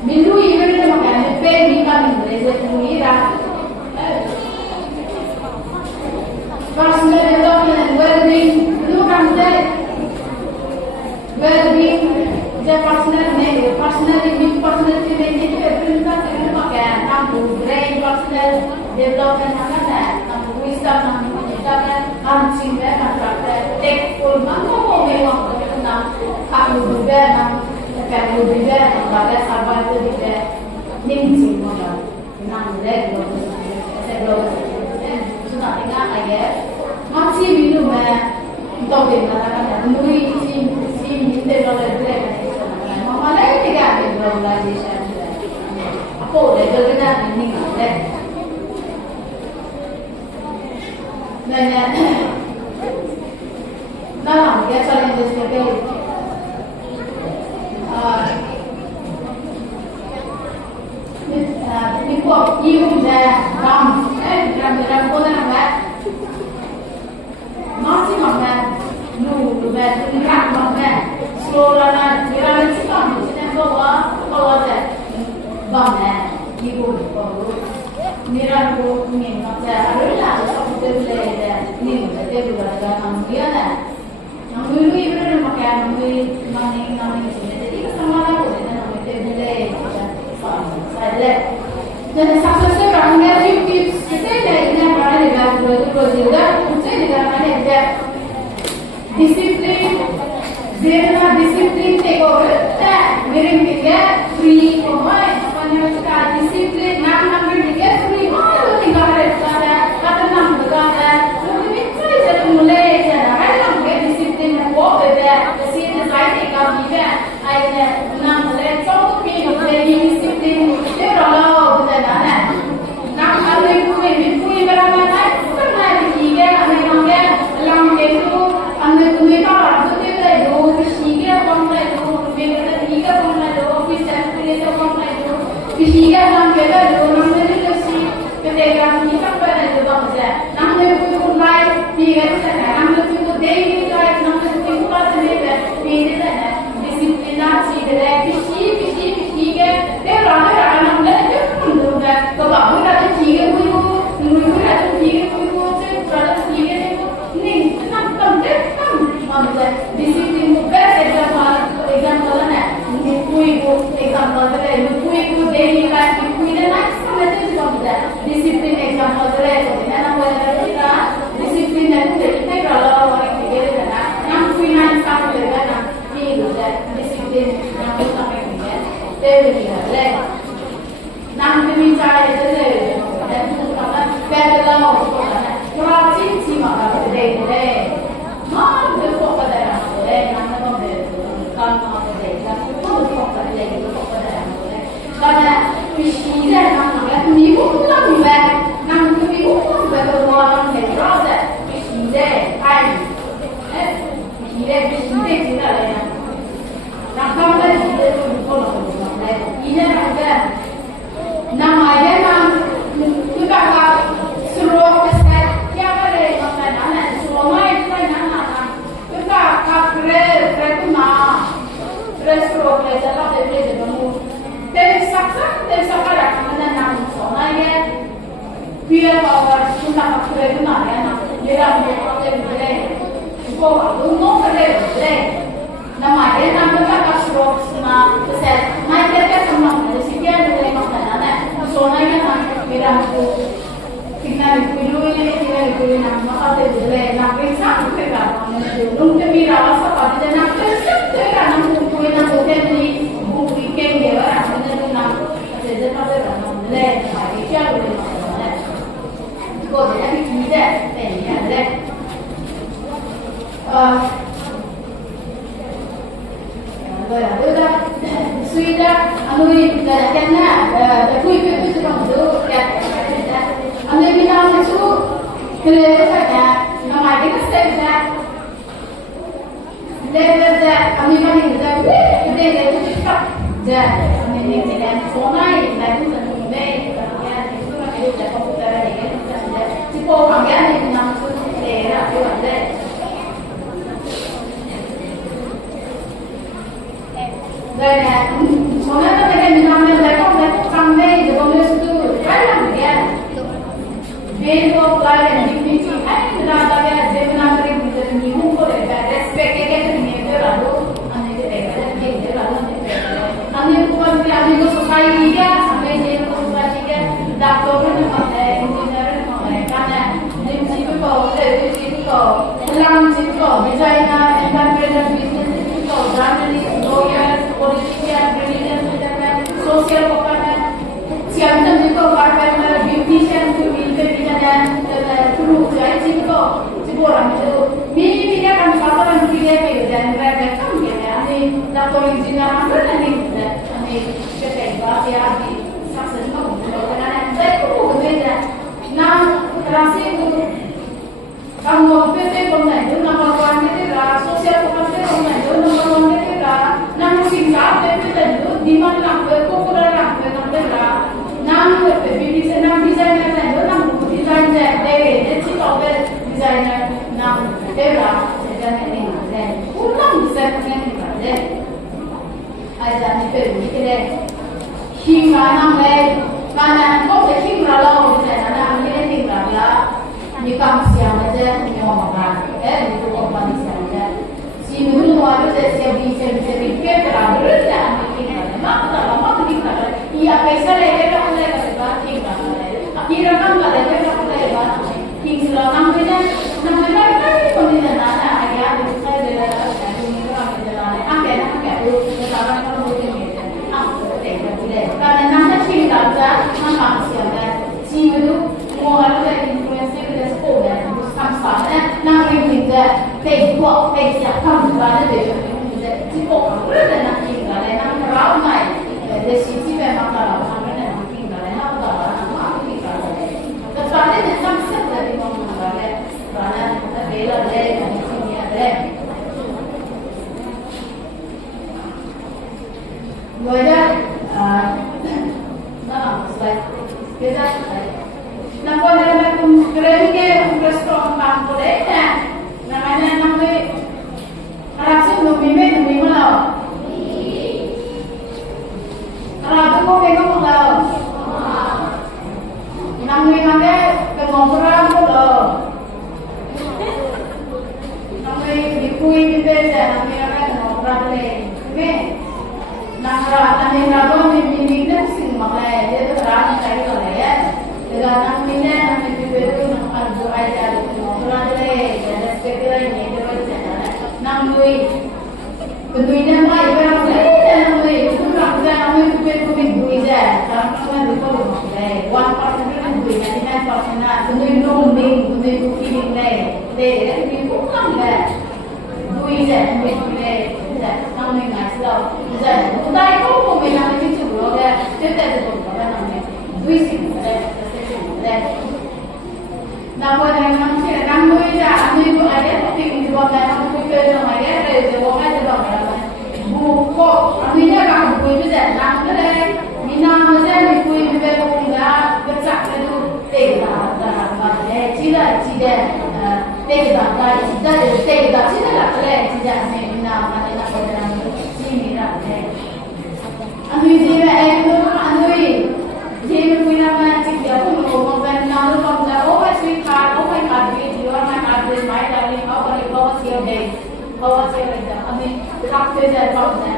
Mindu even the mechanic pay me coming laser to me that personal development and well-being look at that well-being the personality maintain to every mechanic come to brain personal development come to wisdom come to take full mango come to Kalau juga pada sahabat itu juga ningsing modal, nang leg modal, sebelum sudah tengah aja masih minum untuk dimana nuri si minta dollar leg, mama lagi tiga minum lagi saya, apa dah jadi nak ning leg, dan dalam dia soalnya jadi Import even the ram boleh nampak masih nampak nu nampak ikan nampak slow lana jalan sikam jadi bawa je bangnya ibu baru niran bu ni macam ada lah seperti tu le ni macam tu ada namanya lah namanya ibu nampak namanya jadi kesamanya tu jadi namanya tu le saya dan successful orangnya tips kita ini apa adalah prosedur untuk negara mana disiplin zero disiplin take over miring kita free pemain apa namanya disiplin nama kita free mana negara ada kata nama negara lebih saya mulai saya ada disiplin apa beda sih desain ikam kita ada nama saya contoh jadi disiplin kalau Disiplin example disiplin itu kalau orang pikir yang finance disiplin yang sampai ni, nanti minta itu dan Pia power kita pakai itu mana ya? Dia mau pakai boleh. Kok belum pakai boleh? Nama dia nama kita kasih sama set. Mai dia sama ada sih dia ada yang mana? Soalnya kan kita itu kita itu nama pakai boleh. Nama kita pakai apa? Nunggu kita rasa pada nama kita nama buku nama hotel ni buku weekend dia orang mana nama ada pakai nama boleh. Mai dia boleh. Cô để làm gì đấy để nhận đấy rồi là đưa ra suy ra anh nuôi là chân á để khui cái cho bằng được anh nuôi nào thì số cái này là cả nó mai cái step ra lên ra anh nuôi mà đi ra cái đây là cái cấp ra anh nuôi thì làm số này là cũng là một đây cái này là computer này cô bằng cái này nằm xuống để là cái vấn đề đây là số lượng cái này mình làm lên đấy không đấy không đây thì con đưa tôi cái làm cái về cô lại là những cái gì ấy người ta cái gì mình làm cái gì mình không có để respect cái gì mình là đâu anh ấy để cái gì là anh ấy cũng cái anh ấy có society cái anh ấy có society cái doctor nó mà Lang Chico, designer, entrepreneur, business Chico, journalist, lawyer, politician, religious leader, social worker, Siamson Chico, carpenter, beautician, guru, Chico, Chico orang itu. Mini dia kan satu orang pilih pilih dan mereka kan dia, ani doktor engineer mana ni kita dia di sukses mau, kerana saya tu benda, nam terasi tu. Kamu PT online itu nama orang itu lah, sosial komite online itu nama orang itu lah, nama singkat PT itu di mana nak berkomunikasi nak berkomunikasi, nama PT nama desainer itu nama desainer deh, jadi kalau desainer nama dewa, desainer ini ada, ulang desainer ini ada, ada ni perlu kita hingga nama mana kau hingga lalu desainer nama ini hingga lah. Ni kamu siapa aja nyawa makan, itu kompani saja. Si dulu ada siapa ke berada dan kita, mak lama kita. Ia pesa lagi kita lewat kita. Kira kan ada kita lewat. Kita namanya kan kondisi nana ayah saya berada di dalam jalan. Akhirnya itu sekarang kalau mungkin itu, tidak boleh. Karena namanya kita aja, nama siapa. Si dulu mau ada influencer năng lực mình là thầy buộc thầy sẽ không và để cho mình là chỉ bộ rất là năng lực là này năng ráo này để xin chỉ về mặt là làm cái này năng lực là này năng là làm cái gì cả tất cả những cái tâm sức là đi mong muốn là này và là để là đây là những cái gì đây rồi đó nó làm slide cái đó Nampak dalam keren ke restoran kampung deh, namanya namanya rasa numi malau, rasa kau memang malau, namanya pengoperan malau, namanya dikui kita je, namanya pengoperan deh, okay, namanya raba mimi ni sing makai, dia tu rasa cari orang ya. Dengan namanya itu nak jual aja, orang le, jadi sekitar ini dia berjalan. Namui, kedua nama ibarat le, namui, itu orang namui tu duit je, orang itu rumah le, 1% kan duit, 99% kedua nombing, kedua bukti le, le, itu bukan le, duit je, duit le, namui ngasih tau, je, udah itu pun memang itu loh, dia tidak ada namanya, duit sih le. Namun dengan manusia, namun itu ada penting juga dalam pikir namanya ada juga ada buku, artinya kamu buku itu jangan ada minam aja buku itu berpindah bercak itu tidak tidak minam ada dalam sini ada. Anu ini itu anu ini dia punya macam dia pun ngomong dengan nama bawa saya itu, kami tak kerja tahun ni,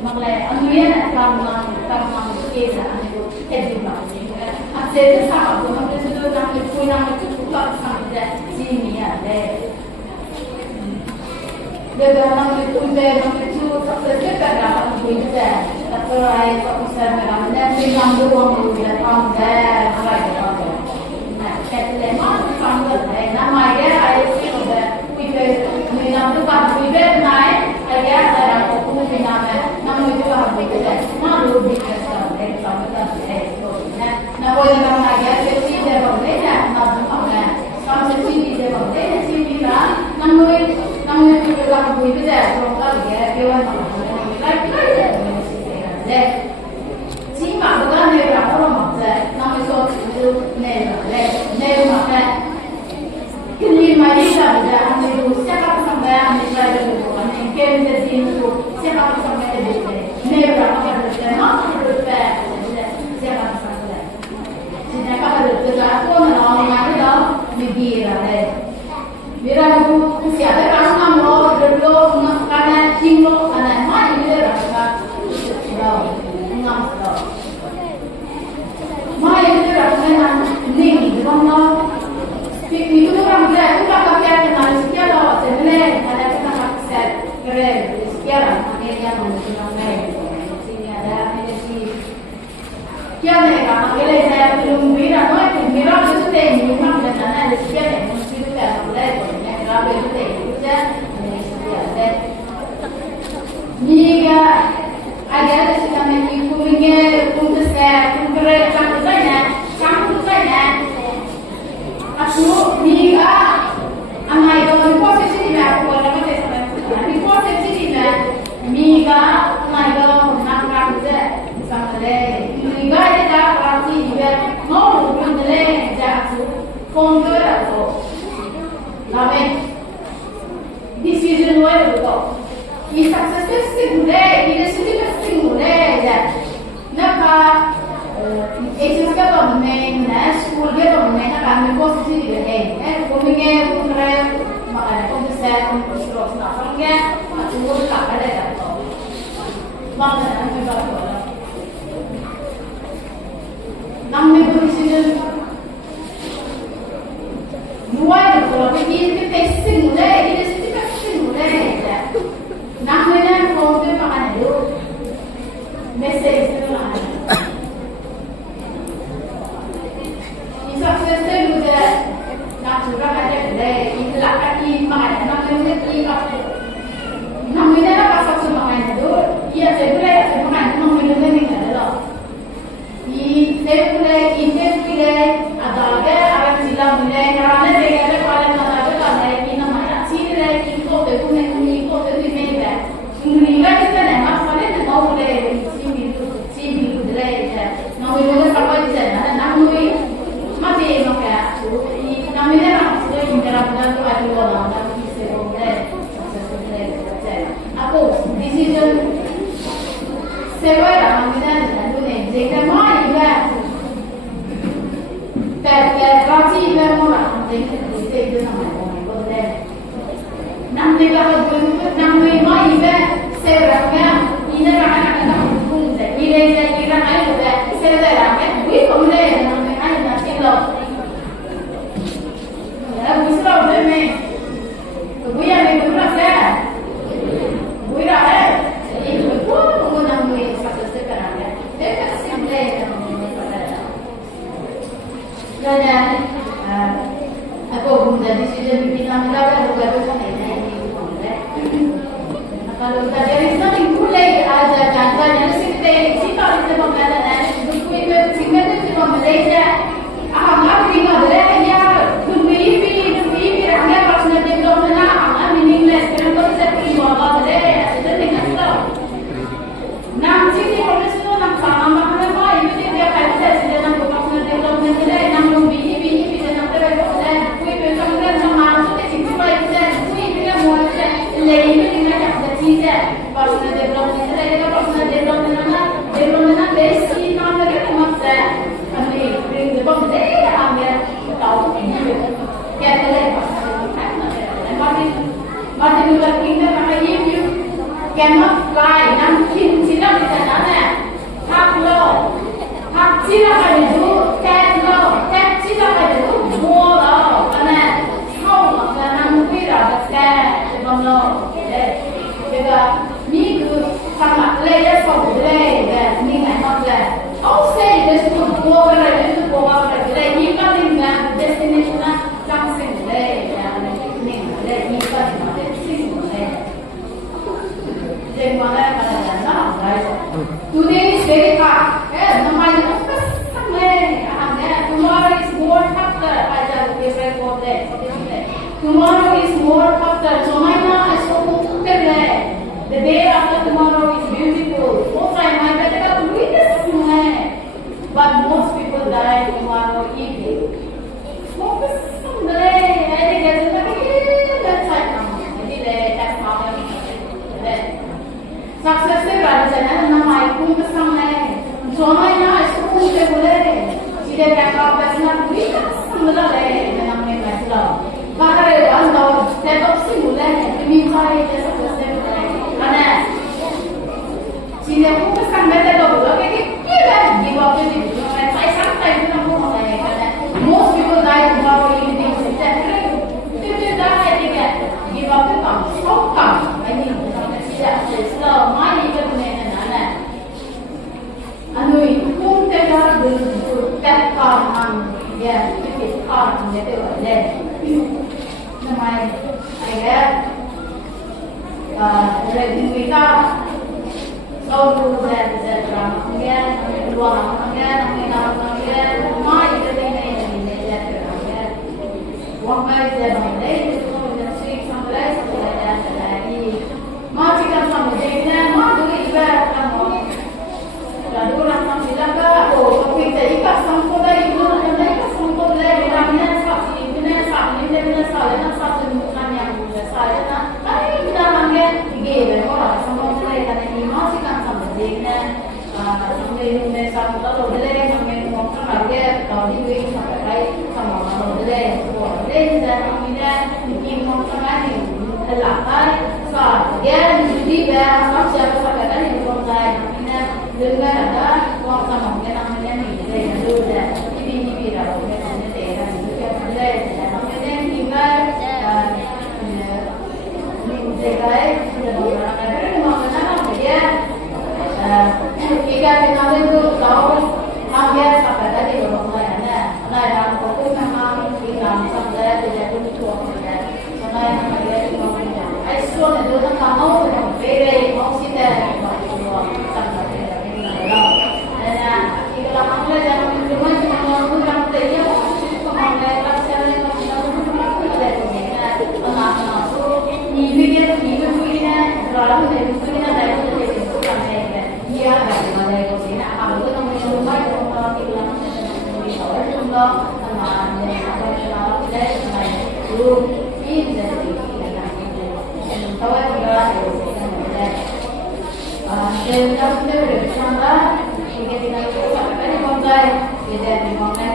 maklum, anunya karena kita anu edit macam ni. Asyik sama, kami sudah kami punya itu bukan sama sini ada. Jadi kami itu sukses kerana kami itu, tapi ayat sukses kerana kami mampu mengulang tahun dah, apa. Kita memang sangat nama dia ayat sudah kita menentukan kita naik ayat dalam buku kita nama itu apa kita malu kita sampai nah boleh nama ayat sesi dia boleh ya nama apa kalau sesi dia boleh sesi kita nama itu juga buku kita kalau dia kewan kita deh cuma bukan dia orang macam nama itu nih macam kini mari saja anda itu siapa sampai anda belajar itu anda kini jadi itu siapa sampai itu nih berapa kerja mana kerja siapa sampai jadi kalau kerja aku orang mana dah digira deh biar aku siapa orang mau dulu karena tinggal karena mana ini rasa dah ngam dah mana ini rasa ni mana itu orang dia itu tak pakai manusia loh, sebenarnya ada kita pakai keren, sekarang akhirnya menggunakan sini ada energi. क्या रहेगा अगले है तुम मेरा जो थे नियम बनाना है क्या है मुझे क्या बोला है मेरा जो थे क्या है मीगा अगर जैसे मैं कुमिंगे तुम से तुम करे चांगु है aku मीगा अमाई तो रिपोर्ट से नहीं मैं बोला मैं जैसा रिपोर्ट से नहीं मैं मीगा अमाई तो नाक मुझे समझे मीगा ये क्या पार्टी है नो मुझे जाचू फोन कर तो लामे decision हुआ है तो ये success सिंगुले ये सिंगुले सिंगुले है ना का एचएस का तो मैं ना स्कूल के तो मैं ना काम में बहुत सी चीजें हैं वो मुझे उनके मकान को जैसे उनको स्ट्रोक ना समझे वो काटा ले जाता हूँ बात है मैं बात कर रहा हमने वो डिसीजन हुआ है तो अभी ये टेस्टिंग हो रहा है ये टेस्टिंग हो रहा है ना मैंने फोन पे पकड़ा है वो मैसेज पे पकड़ा है success itu juga nak juga ada deh itu lah kaki makan nak juga kaki apa namanya apa sukses makan itu iya saya makan namanya ni ada loh ini saya ada orang sila mulai kerana dia ada paling ada kalau ini namanya sih dia ini kau tu ni deh Indonesia kita ni masalah ni kau boleh sih biru dia je namanya apa je namanya mati makanya ini namanya apa itu interaksi itu ada orang yang bisa boleh aku decision sewa namanya itu ni jika mana juga terkait dengan orang jadi itu namanya boleh namanya apa itu namanya mana sewa ini orang pun jadi ini orang ada sewa ini boleh loh, ya bisa boleh nih, gue yang itu berasa, gue rasa, itu pun menggunakan gue satu sekarang, dia kasih mulai dan aku sudah decision kita melakukan beberapa ini boleh, kalau kita dari sana mulai ada contohnya sih kalau kita mengenai buku itu kita Malaysia. Hanya prima ya, demi hanya personal development lah, hanya meaningless. Kenapa saya prima bawa deh? Itu dengan tahu. Nanti ni kalau semua nak sama macam apa, itu dia kata saya nak personal development deh, nak bini nak terus deh. Kui macam mana sama tu dia cakap baik deh. Kui dia mau deh, lain dia nak ada cakap personal development deh. Dia personal development mana basic nama dia macam ni. cannot fly นั่งกินสิเราดิฉันนั่นแหละพักโลกพักสิเราไปดูแค่โลกแค่สิเราไปดูมัวโลกอันนั้นเข้าหลังจากนั้นพี่เราจะแก้จะบำโลกเด็กเด็กนี่คือสมัครเลยจะสอบเลยแบบนี่ไงนอกจากเอาเส้นเดี๋ยวจะถูกบัวไปเลยเดี๋ยวจะบัวไปเลยนี่ก็เป็นงาน destination นะจังสิ่งเลยอย่างนี้เลยนี่ก็เป็นสิ่งเลย Today is very hard. Tomorrow is more tougher. Tomorrow is more tougher. So the day after tomorrow is beautiful. But most people die tomorrow evening. Success से राजा जाना ना माइकों के सामने जो मैं ना इसको मुझे बोले सीधे बैकअप पैसे ना भी समझा ले मैं अपने पैसे बाहर है अंदर स्टेप से बोले तुम्हें सारे जैसा पैसे बोले अने सीधे मुझे सामने ते तो बोला कि क्या है गिव अप के दिन मैं साइड टाइम ना हो होता है कहते most people die tomorrow evening so they die ठीक है गिव अप के काम सब काम I mean so my little man and Anna kung tega dun tap card yeah it's card on the left na mai I get ready we got so do that again luang again my little man and walk by the day so the street some place like that Majikan sama jadinya, madu iba kamu. Lalu orang bilang ke, oh, kita ikat sangkut dah, ibu nak ikat sangkut dah. Bilangnya saksi, bilangnya saksi, bilangnya saksi, nak saksi bukan yang bukan saya nak. Tapi kita langgar tiga, orang sangkut dah. Karena ini majikan sama jadinya, sampai ini sangkut dah, boleh sampai ngomong lagi, kalau ini sampai baik sama mana boleh. Boleh jadi kita bikin ngomong lagi. Lakai saat dia di dalam siapa sahaja yang berkontak dengan ada uang sama mungkin namanya ni dari dulu dah ini berapa namanya terang juga mulai namanya tinggal tinggal orang ada mana nama dia jika kita itu tahu dia sahaja di berkontak ada dalam fokus nama tinggal sahaja tidak pun tua saja karena dia I saw the little camel very oxygen sampai dan kita ambil dalam rumah cuma orang tanya kemana pasal ini dia punya lalu dari punya dari itu dia dari mana itu sih nak ambil nama rumah kita sama ini Tahu juga, dan kalau kita bersama, kita tidak bisa sampai di kontak, kita di kontak